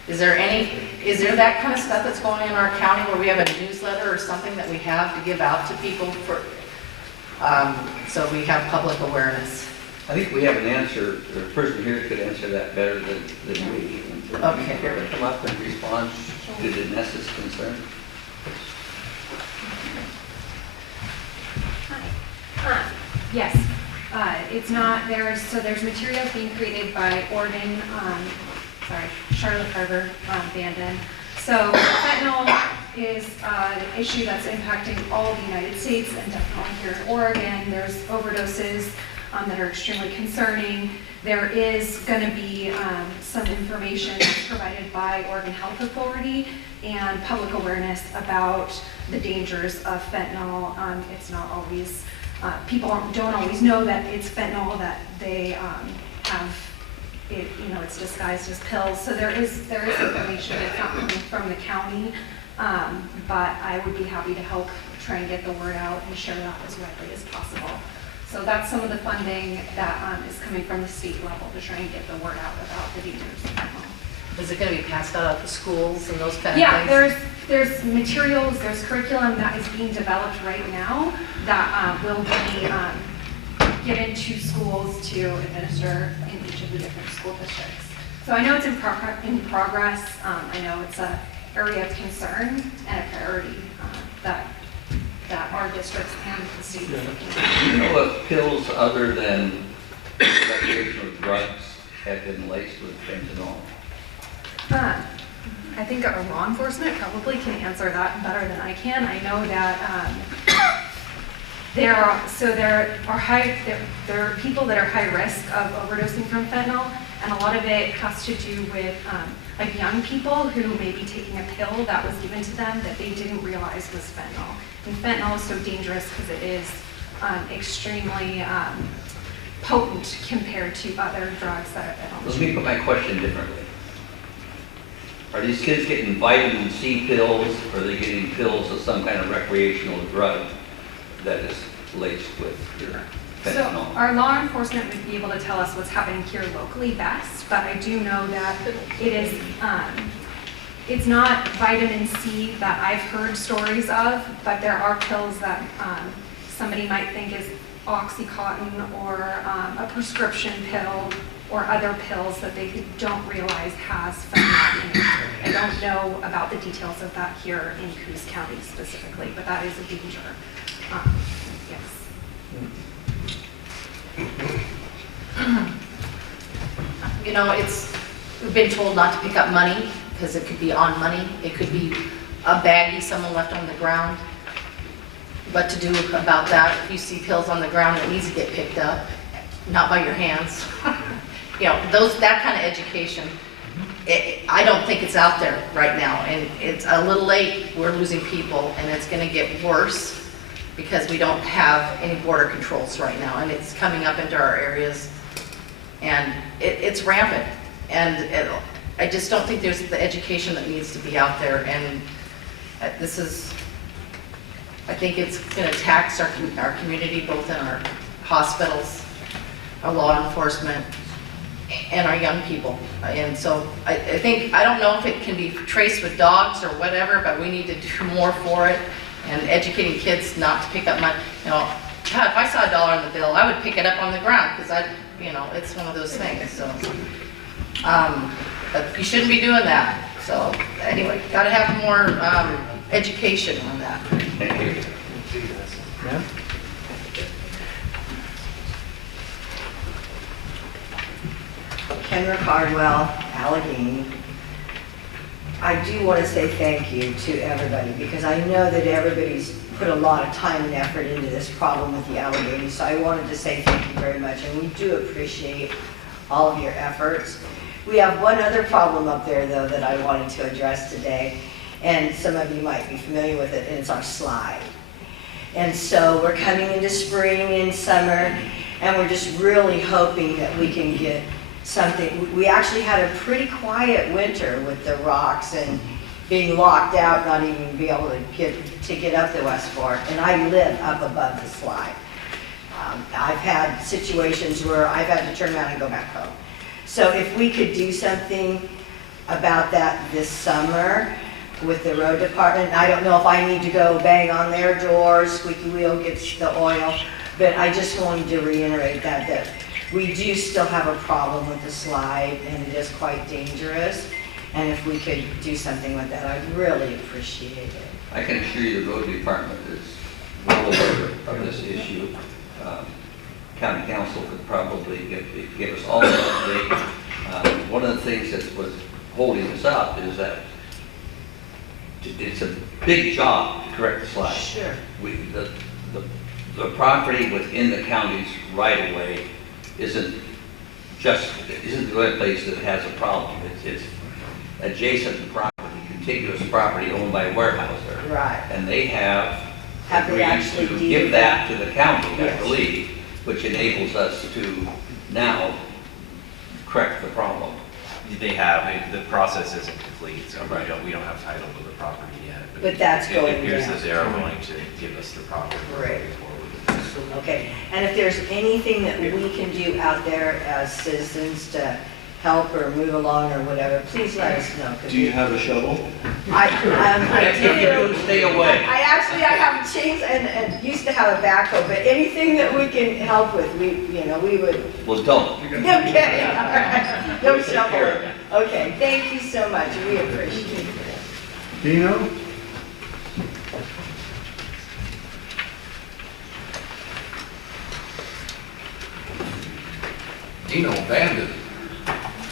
is there that kind of stuff that's going on in our county where we have a newsletter or something that we have to give out to people for, so we have public awareness? I think we have an answer, the person here could answer that better than we. Okay. Care to come up and respond to Vanessa's concern? Yes, it's not, there's materials being created by Oregon, Charlotte Carver, Bandon. So fentanyl is an issue that's impacting all of the United States and definitely here in Oregon. There's overdoses that are extremely concerning. There is going to be some information provided by Oregon Health Authority and public awareness about the dangers of fentanyl. It's not always, people don't always know that it's fentanyl, that they have it, it's disguised as pills. So there is information that's not coming from the county, but I would be happy to help try and get the word out and share that as widely as possible. So that's some of the funding that is coming from the state level to try and get the word out about the dangers of fentanyl. Is it going to be passed out at the schools and those kind of Yeah, things? there's materials, there's curriculum that is being developed right now that will be given to schools to administer in each of the different school districts. So I know it's in progress. I know it's an area of concern and a priority that our districts and the state is looking at. Do you know if pills other than recreational drugs have been laced with fentanyl? I think our law enforcement probably can answer that better than I can. I know that there are people that are high risk of overdosing from fentanyl, and a lot of it has to do with like young people who may be taking a pill that was given to them that they didn't realize was fentanyl. And fentanyl is so dangerous because it is extremely potent compared to other drugs that have been on the Let me put my question differently. Are these kids getting vitamin C pills, or are they getting pills of some kind of recreational drug that is laced with fentanyl? So our law enforcement would be able to tell us what's happening here locally best, but I do know that it is, it's not vitamin C that I've heard stories of, but there are pills that somebody might think is Oxycontin or a prescription pill or other pills that they don't realize has fentanyl in it. I don't know about the details of that here in Coos County specifically, but that is a danger. Yes. We've been told not to pick up money because it could be on money. It could be a baggie someone left on the ground. What to do about that? If you see pills on the ground, it needs to get picked up, not by your hands. That kind of education. I don't think it's out there right now, and it's a little late. We're losing people, and it's going to get worse because we don't have any border controls right now, and it's coming up into our areas, and it's rampant. And I just don't think there's the education that needs to be out there, and this is, I think it's going to tax our community, both in our hospitals, our law enforcement, and our young people. And so I think, I don't know if it can be traced with dogs or whatever, but we need to do more for it, and educating kids not to pick up my, God, if I saw $1 on the bill, I would pick it up on the ground, because it's one of those things, so. But you shouldn't be doing that. So anyway, got to have more education on that. Ma'am? Kendra Cardwell, Allegheny. I do want to say thank you to everybody, because I know that everybody's put a lot of time and effort into this problem with the Allegheny. So I wanted to say thank you very much, and we do appreciate all of your efforts. We have one other problem up there, though, that I wanted to address today, and some of you might be familiar with it, and it's our slide. And so we're coming into spring and summer, and we're just really hoping that we can get something. We actually had a pretty quiet winter with the rocks and being locked out, not even be able to get up the West Fork, and I live up above the slide. I've had situations where I've had to turn around and go back home. So if we could do something about that this summer with the road department, I don't know if I need to go bang on their doors, squeaky wheel gets the oil, but I just wanted to reiterate that we do still have a problem with the slide, and it is quite dangerous. And if we could do something with that, I'd really appreciate it. I can assure you the road department is well aware of this issue. County council could probably give us all an update. One of the things that was holding us up is that it's a big job to correct the slide. Sure. The property within the county's right of way isn't the only place that has a problem. It's adjacent to property, contiguous property owned by Weyerhaeuser. Right. And they have they agreed actually to deeded give that to the county, Yes. I believe, which enables us to now correct the problem. They have, the process isn't complete, so we don't have title to the property yet. But that's going It appears down. that they are willing to give us the property. Great. Okay, and if there's anything that we can do out there as citizens to help or move along or whatever, please let us know. Do you have a shovel? I do. Stay away. I have a chains and used to have a backhoe, but anything that we can help with, we would. Well, don't. Okay, all right. No shovel. Okay, thank you so much. We appreciate it. Dino? Dino Bandon.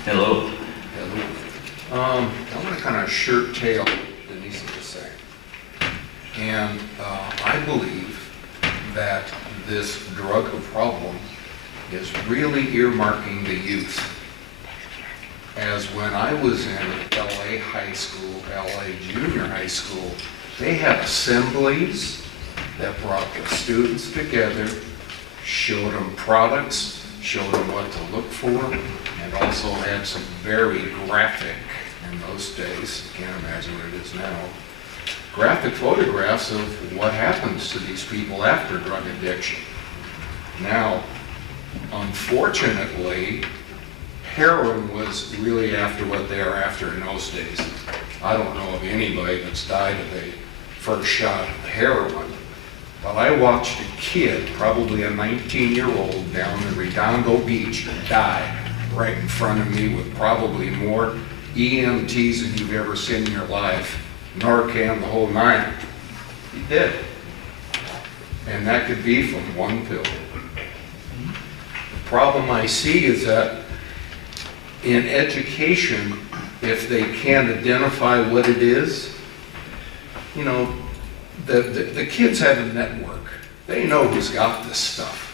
Hello. Hello. I'm going to kind of shirt tail what Denise was saying. And I believe that this drug problem is really earmarking the youth. As when I was in LA high school, LA junior high school, they had assemblies that brought the students together, showed them products, showed them what to look for, and also had some very graphic, in those days, can't imagine what it is now, graphic photographs of what happens to these people after drug addiction. Now, unfortunately, heroin was really after what they were after in those days. I don't know of anybody that's died of a first shot of heroin. But I watched a kid, probably a 19-year-old, down in Redondo Beach die right in front of me with probably more EMTs than you've ever seen in your life. Narcan, the whole nine. He did. And that could be from one pill. The problem I see is that in education, if they can't identify what it is, the kids have a network. They know who's got this stuff.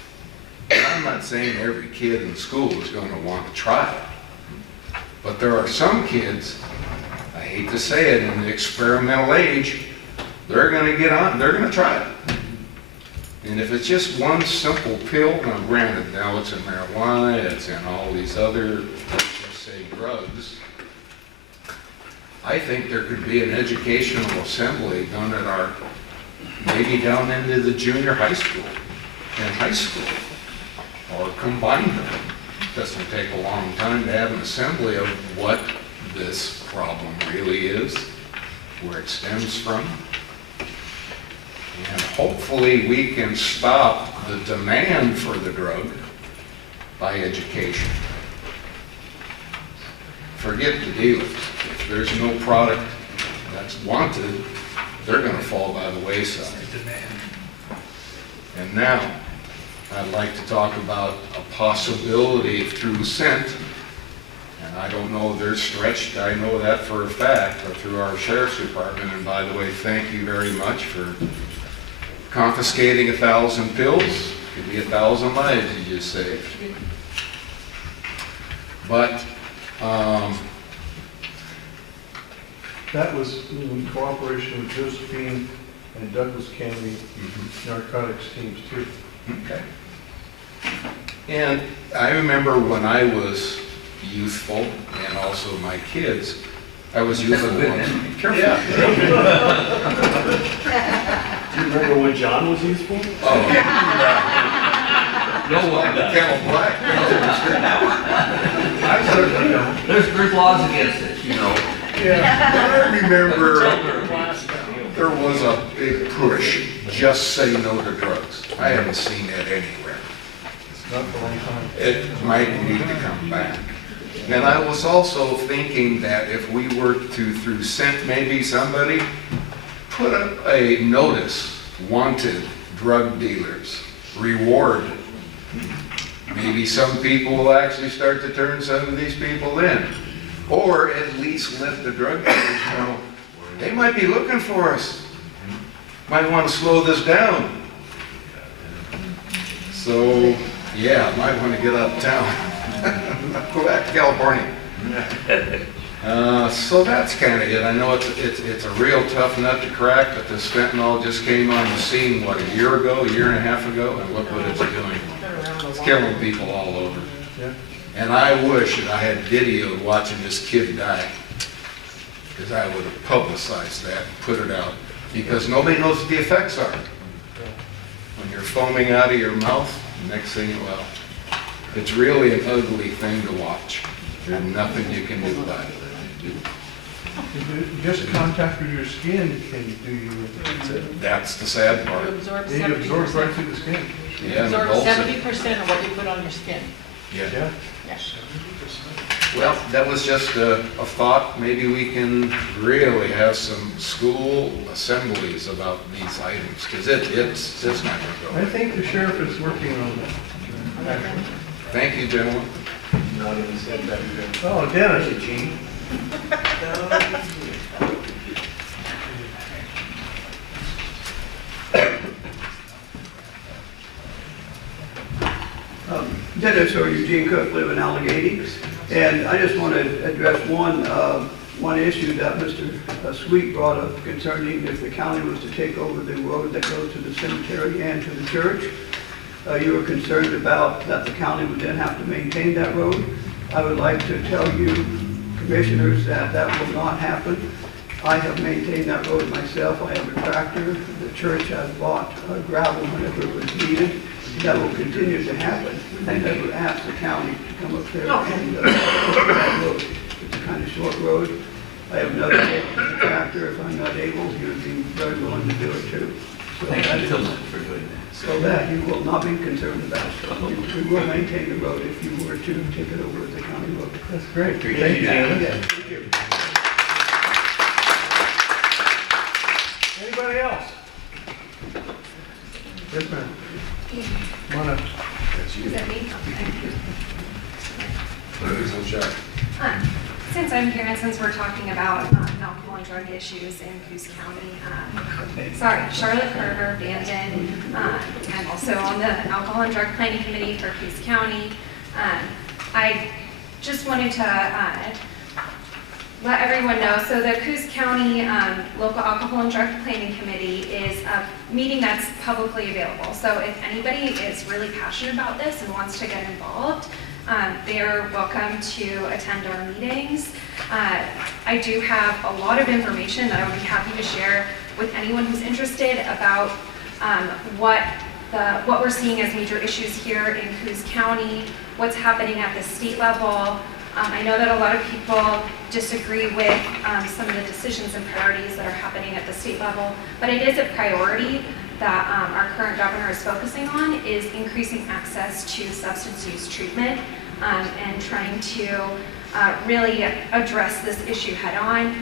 And I'm not saying every kid in school is going to want to try it. But there are some kids, I hate to say it, in the experimental age, they're gonna get on, they're gonna try it. And if it's just one simple pill, now granted, now it's in marijuana, it's in all these other, let's just say, drugs, I think there could be an educational assembly done at our, maybe down into the junior high school and high school, or combine them. Doesn't take a long time to have an assembly of what this problem really is, where it stems from. And hopefully we can stop the demand for the drug by education. Forget the dealers. If there's no product that's wanted, they're going to fall by the wayside. And now, I'd like to talk about a possibility through scent, and I don't know if they're stretched, I know that for a fact, but through our sheriff's department, and by the way, thank you very much for confiscating 1,000 pills, could be 1,000 lives you just saved. But, that was in cooperation with Josephine and Douglas County narcotics teams too. Okay. And I remember when I was youthful, and also my kids, I was youthful once. Careful. Yeah. Do you remember when John was youthful? Oh. No one. Camel Black. I certainly don't. There's group laws against it, you know. Yeah. I remember there was a big push, just say no to drugs. I haven't seen that anywhere. It's not for a long time. It might need to come back. And I was also thinking that if we were to, through scent, maybe somebody put up a notice, wanted drug dealers, reward. Maybe some people will actually start to turn some of these people in. Or at least let the drug dealers know, they might be looking for us. Might want to slow this down. So, yeah, might want to get out of town. Go back to California. So that's kind of it. I know it's a real tough nut to crack, but the fentanyl just came on the scene, what, a year ago, a year and a half ago, and look what it's doing. It's killing people all over. Yeah. And I wish that I had videoed watching this kid die, because I would have publicized that and put it out, because nobody knows what the effects are. When you're foaming out of your mouth, next thing, well, it's really an ugly thing to watch. There's nothing you can do about it. Just contact with your skin can do you. That's the sad part. You absorb It absorbs right through the skin. Yeah, and absorb adults- 70% of what you put on your skin. Yeah. Yes. Well, that was just a thought. Maybe we can really have some school assemblies about these items, because it's not going I to go. think the sheriff is working on that. Thank you, gentlemen. Not even said that. Oh, Dennis, Gene. Dennis or Eugene Cook, live in Allegheny, and I just want to address one issue that Mr. Sweet brought up concerning if the county was to take over the road that goes to the cemetery and to the church. You were concerned about that the county would then have to maintain that road. I would like to tell you, commissioners, that that will not happen. I have maintained that road myself. I have a tractor. The church has bought gravel whenever it was needed. That will continue to happen. I never asked the county to come up there and take that road. It's a kind of short road. I have another tractor. If I'm not able, he would be very willing to do it too. So Thank that you is- so much for doing that. So that you will not be concerned about. We will maintain the road if you were to take it over as a county road. That's great. Appreciate Thank you, that. Dennis. Thank you. Anybody else? Yes, ma'am. Come on up. Is that me? Since I'm here and since we're talking about alcohol and drug issues in Coos County, Charlotte Kerber, Bandon, I'm also on the Alcohol and Drug Planning Committee for Coos County. I just wanted to let everyone know, so the Coos County Local Alcohol and Drug Planning Committee is a meeting that's publicly available. So if anybody is really passionate about this and wants to get involved, they are welcome to attend our meetings. I do have a lot of information that I would be happy to share with anyone who's interested about what we're seeing as major issues here in Coos County, what's happening at the state level. I know that a lot of people disagree with some of the decisions and priorities that are happening at the state level, but it is a priority that our current governor is focusing on, is increasing access to substance use treatment and trying to really address this issue head on.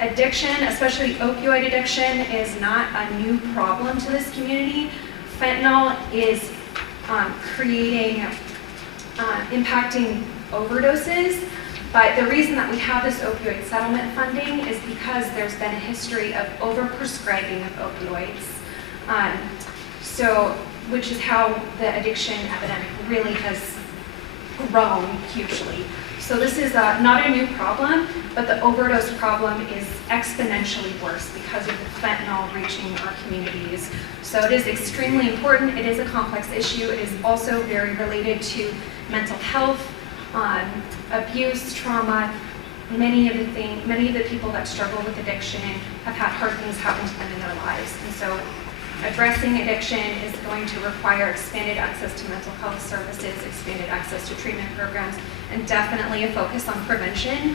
Addiction, especially opioid addiction, is not a new problem to this community. Fentanyl is impacting overdoses, but the reason that we have this opioid settlement funding is because there's been a history of overprescribing of opioids, which is how the addiction epidemic really has grown hugely. So this is not a new problem, but the overdose problem is exponentially worse because of the fentanyl reaching our communities. So it is extremely important. It is a complex issue. It is also very related to mental health, abuse, trauma. Many of the people that struggle with addiction have had hard things happen to them in their lives. And so addressing addiction is going to require expanded access to mental health services, expanded access to treatment programs, and definitely a focus on prevention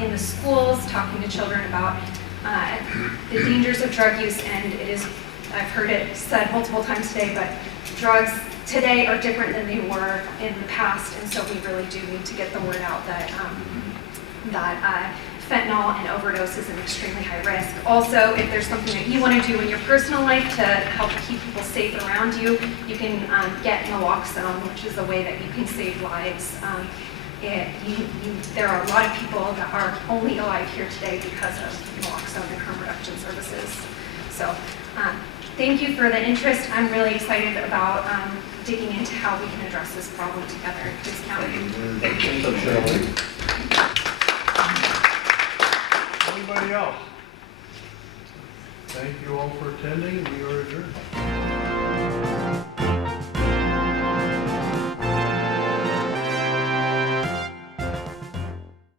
in the schools, talking to children about the dangers of drug use. And I've heard it said multiple times today, but drugs today are different than they were in the past, and so we really do need to get the word out that fentanyl and overdose is an extremely high risk. Also, if there's something that you want to do in your personal life to help keep people safe around you, you can get naloxone, which is a way that you can save lives. There are a lot of people that are only alive here today because of naloxone and harm reduction services. So thank you for the interest. I'm really excited about digging into how we can address this problem together in Coos County. Thank you, Shirley. Anybody else? Thank you all for attending. We are adjourned.